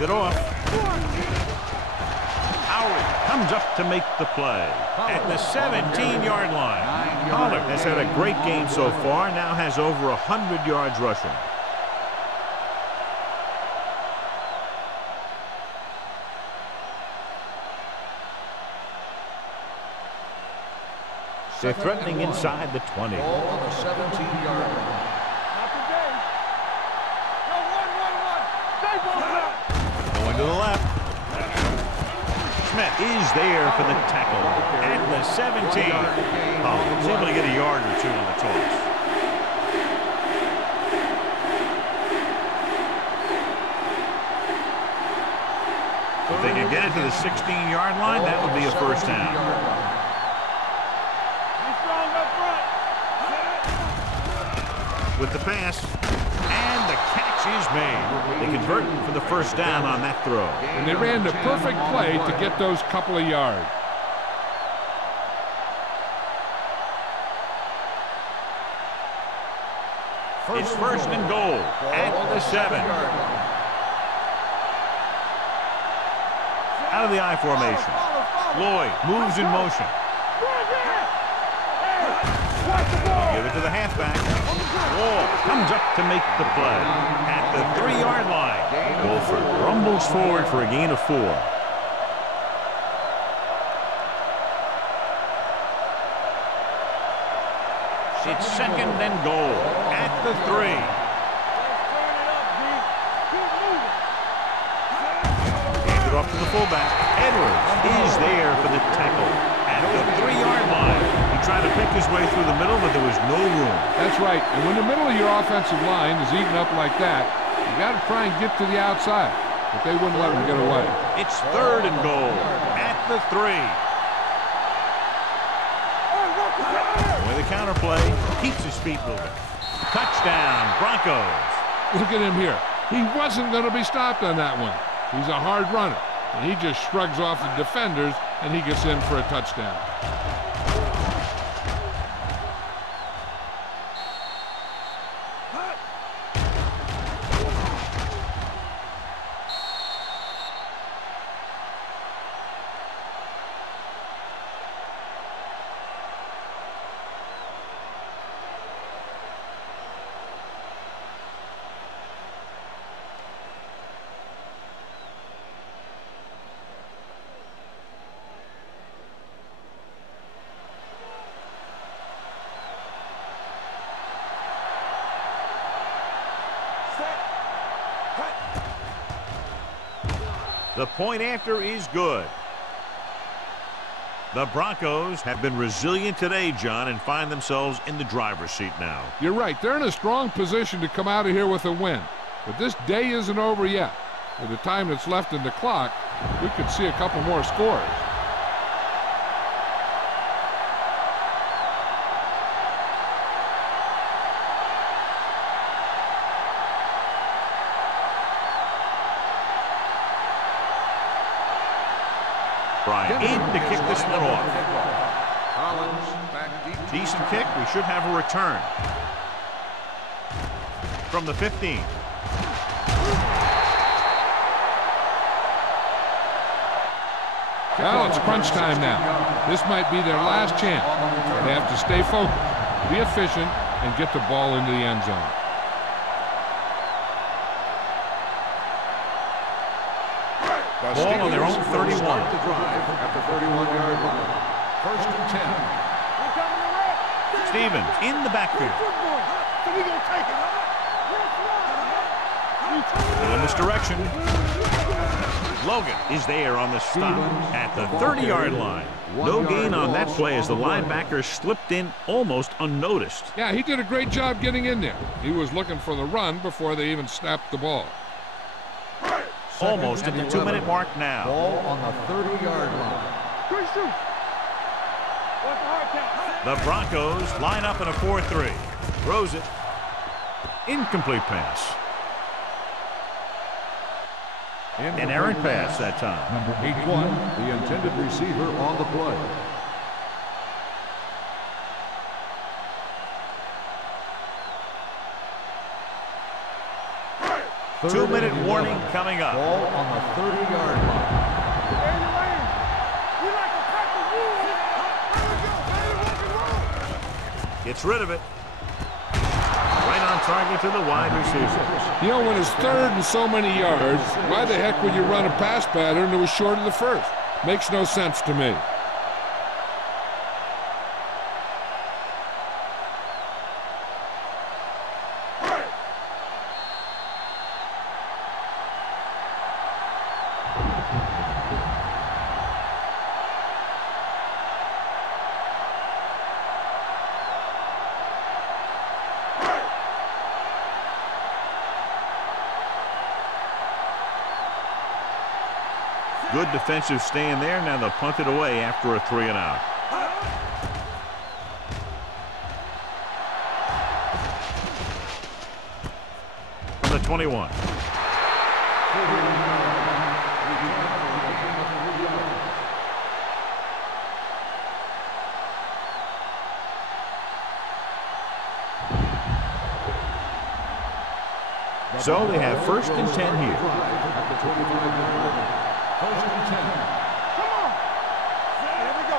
It off. Howard comes up to make the play at the 17-yard line. Pollard has had a great game so far, now has over 100 yards rushing. They're threatening inside the 20. On the 17-yard line. Going to the left. Smith is there for the tackle at the 17. He's able to get a yard or 2 on the toss. If they can get it to the 16-yard line, that would be a first down. With the pass, and the catch is made. They convert for the first down on that throw. And they ran the perfect play to get those couple of yards. It's 1st and goal at the 7. Out of the I formation. Lloyd moves in motion. Give it to the halfback. Wall comes up to make the play at the 3-yard line. Wolford rumbles forward for a gain of 4. It's 2nd and goal at the 3. Hand it off to the fullback. Edwards is there for the tackle at the 3-yard line. He tried to pick his way through the middle, but there was no room. That's right. And when the middle of your offensive line is eaten up like that, you got to try and get to the outside. But they wouldn't let him get away. It's 3rd and goal at the 3. With a counter play, keeps his feet moving. Touchdown, Broncos. Look at him here. He wasn't going to be stopped on that one. He's a hard runner. And he just shrugs off the defenders, and he gets in for a touchdown. The point after is good. The Broncos have been resilient today, John, and find themselves in the driver's seat now. You're right. They're in a strong position to come out of here with a win. But this day isn't over yet. With the time that's left in the clock, we could see a couple more scores. Bryant in to kick this one off. Collins back deep. Decent kick. We should have a return. From the 15. Well, it's crunch time now. This might be their last chance. They have to stay focused, be efficient, and get the ball into the end zone. Ball on their own 31. Start the drive at the 31-yard line. First and 10. Stevens in the backfield. In this direction. Logan is there on the stop at the 30-yard line. No gain on that play as the linebacker slipped in almost unnoticed. Yeah, he did a great job getting in there. He was looking for the run before they even snapped the ball. Almost at the 2-minute mark now. Ball on the 30-yard line. The Broncos line up in a 4-3. Throws it. Incomplete pass. An errant pass that time. Number 81, the intended receiver on the play. Two-minute warning coming up. Ball on the 30-yard line. Gets rid of it. Right on target to the wide receiver. You know, when it's third and so many yards, why the heck would you run a pass pattern that was short of the first? Makes no sense to me. Good defensive stand there. Now they'll punt it away after a 3-and-out. From the 21. So they have first and 10 here. First and 10. Come on. Here we go.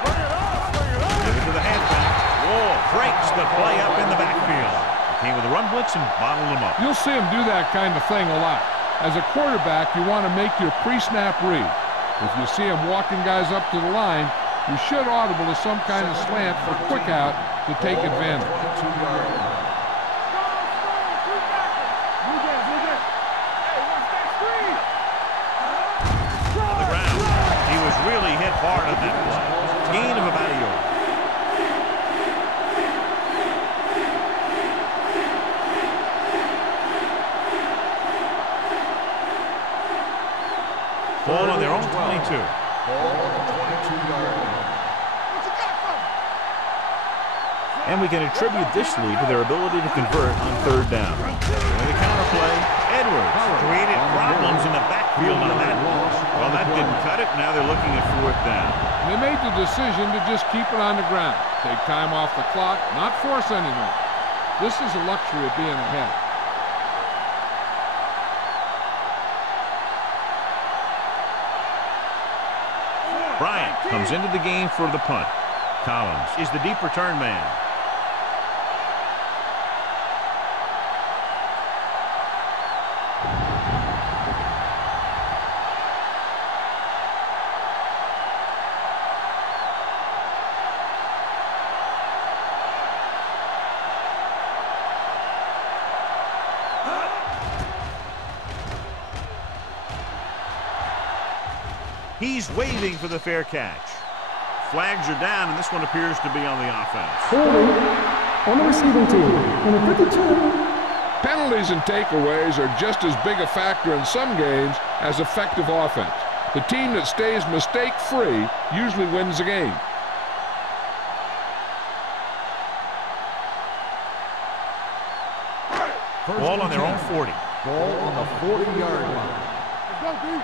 Bring it up. Bring it up. Give it to the halfback. Whoa, breaks the play up in the backfield. Came with a run blitz and bottled him up. You'll see him do that kind of thing a lot. As a quarterback, you want to make your pre-snap read. If you see him walking guys up to the line, you should audible to some kind of slant for quick out to take advantage. 22-yard line. Really hit hard on that play. Gain of about a yard. Ball on their own 22. Ball on the 22-yard line. And we can attribute this lead to their ability to convert on third down. And the counterplay, Edwards created problems in the backfield on that loss. Well, that didn't cut it. Now they're looking at fourth down. They made the decision to just keep it on the ground. Take time off the clock, not force anything. This is a luxury of being ahead. Bryant comes into the game for the punt. Collins is the deep return man. He's waving for the fair catch. Flags are down, and this one appears to be on the offense. Holding on the receiving team. Number 52. Penalties and takeaways are just as big a factor in some games as effective offense. The team that stays mistake-free usually wins the game. Ball on their own 40. Ball on the 40-yard line. Let's go, D.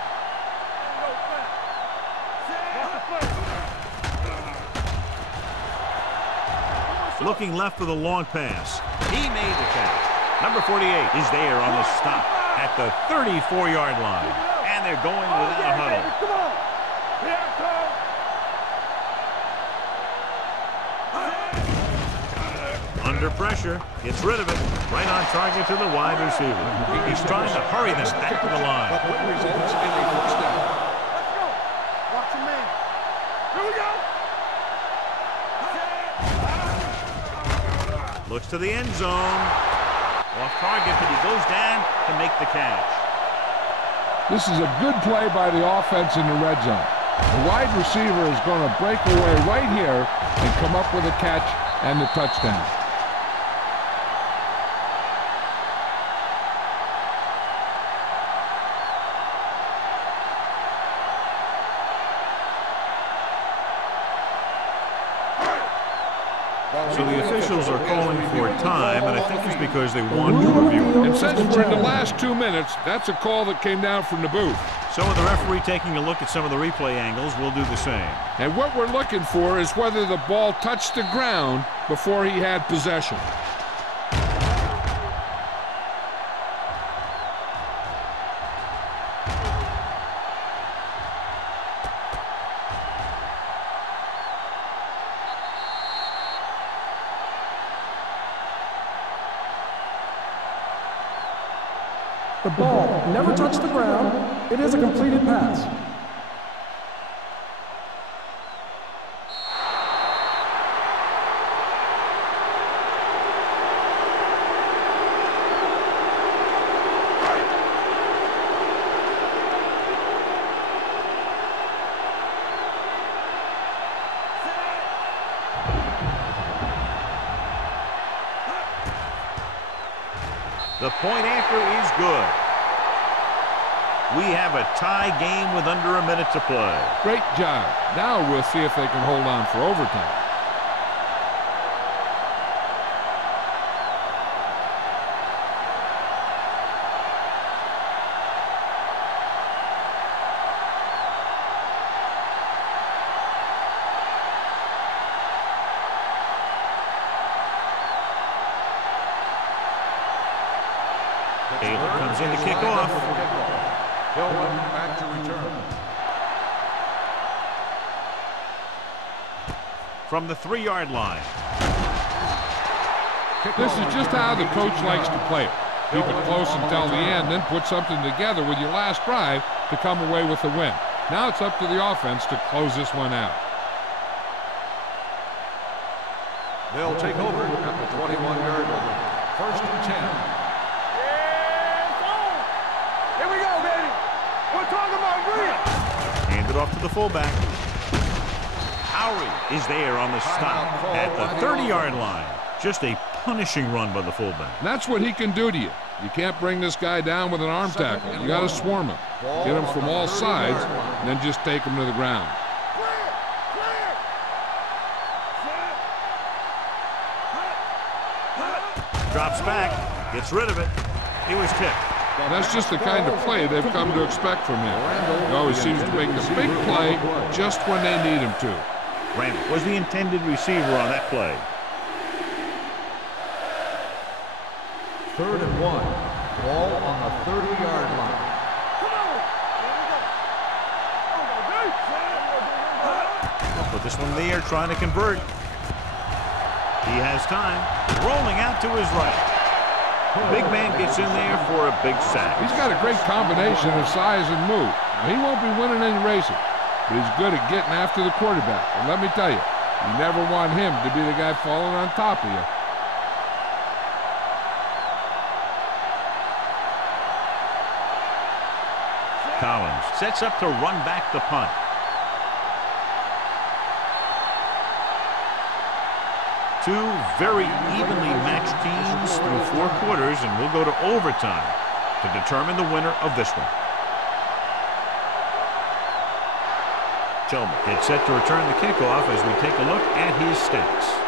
Looking left for the long pass. He made the catch. Number 48 is there on the stop at the 34-yard line. And they're going without a huddle. Come on. Here it comes. Under pressure, gets rid of it. Right on target to the wide receiver. He's trying to hurry this back to the line. But what results in a first down. Let's go. Watch your man. Here we go. Looks to the end zone. Off target, but he goes down to make the catch. This is a good play by the offense in the red zone. The wide receiver is going to break away right here and come up with a catch and the touchdown. So the officials are calling for time, and I think it's because they want to review it. And since we're in the last 2 minutes, that's a call that came down from the booth. So with the referee taking a look at some of the replay angles, we'll do the same. And what we're looking for is whether the ball touched the ground before he had possession. The ball never touched the ground. It is a completed pass. The point after is good. We have a tie game with under a minute to play. Great job. Now we'll see if they can hold on for overtime. Taylor comes in to kick off. Hillman back to return. From the 3-yard line. This is just how the coach likes to play it. Keep it close until the end, then put something together with your last drive to come away with the win. Now it's up to the offense to close this one out. They'll take over at the 21-yard line. First and 10. Here we go, baby. We're talking about Green. Hand it off to the fullback. Howery is there on the stop at the 30-yard line. Just a punishing run by the fullback. And that's what he can do to you. You can't bring this guy down with an arm tackle. You got to swarm him. Get him from all sides, and then just take him to the ground. Drops back, gets rid of it. He was tipped. That's just the kind of play they've come to expect from him. He always seems to make the big play just when they need him to. Randall was the intended receiver on that play. 3rd and 1. Ball on the 30-yard line. Put this one in the air, trying to convert. He has time. Rolling out to his right. Big man gets in there for a big sack. He's got a great combination of size and move. Now, he won't be winning any races, but he's good at getting after the quarterback. And let me tell you, you never want him to be the guy falling on top of you. Collins sets up to run back the punt. Two very evenly matched teams through 4 quarters, and we'll go to overtime to determine the winner of this one. Tillman gets set to return the kickoff as we take a look at his stats.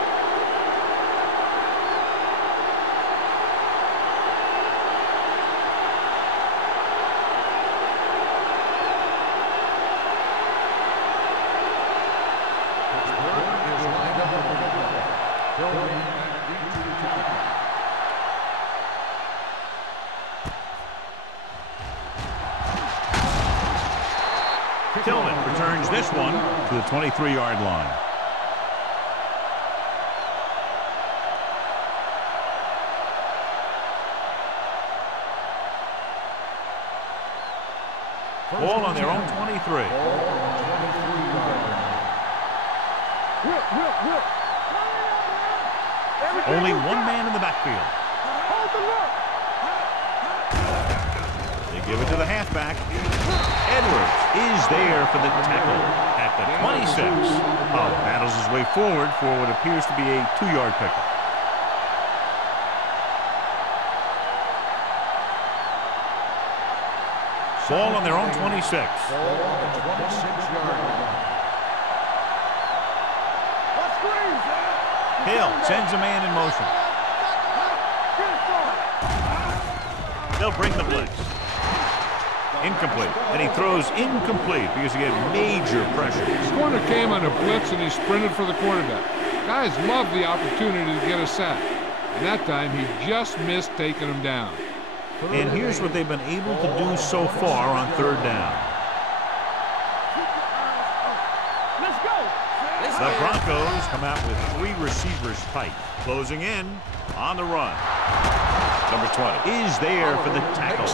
Tillman returns this one to the 23-yard line. Ball on their own 23. Only one man in the backfield. They give it to the halfback. Edwards is there for the tackle at the 26. Battles his way forward for what appears to be a 2-yard pickup. Ball on their own 26. Hill sends a man in motion. They'll bring the blitz. Incomplete. And he throws incomplete because he had major pressure. The corner came on a blitz and he sprinted for the quarterback. Guys love the opportunity to get a sack. And that time he just missed taking him down. And here's what they've been able to do so far on 3rd down. Let's go. The Broncos come out with 3 receivers tight. Closing in on the run. Number 20 is there for the tackle.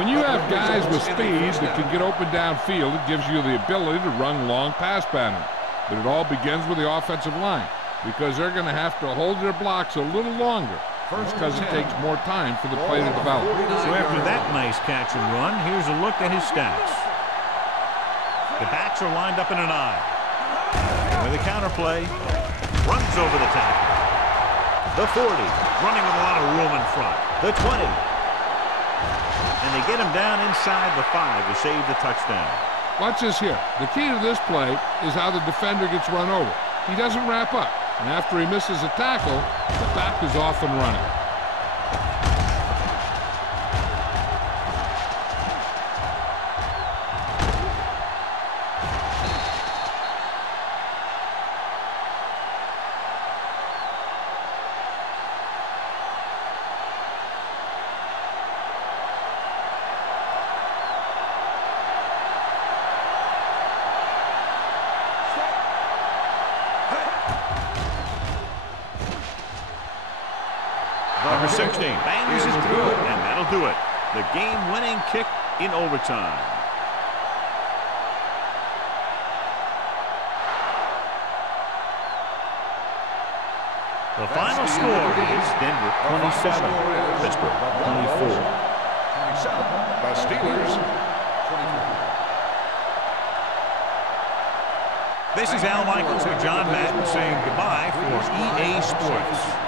When you have guys with speed that can get open downfield, it gives you the ability to run long pass patterns. But it all begins with the offensive line because they're going to have to hold their blocks a little longer. First, because it takes more time for the play to develop. So after that nice catch and run, here's a look at his stats. The backs are lined up in an eye. With a counter play, runs over the tackle. The 40, running with a lot of room in front. The 20. And they get him down inside the 5 to save the touchdown. Watch this here. The key to this play is how the defender gets run over. He doesn't wrap up. And after he misses a tackle, the back is off and running. Number 16 bangs it through, and that'll do it. The game-winning kick in overtime. The final score is Denver 27, Pittsburgh 24. The Steelers 24. This is Al Michaels with John Madden saying goodbye for EA Sports.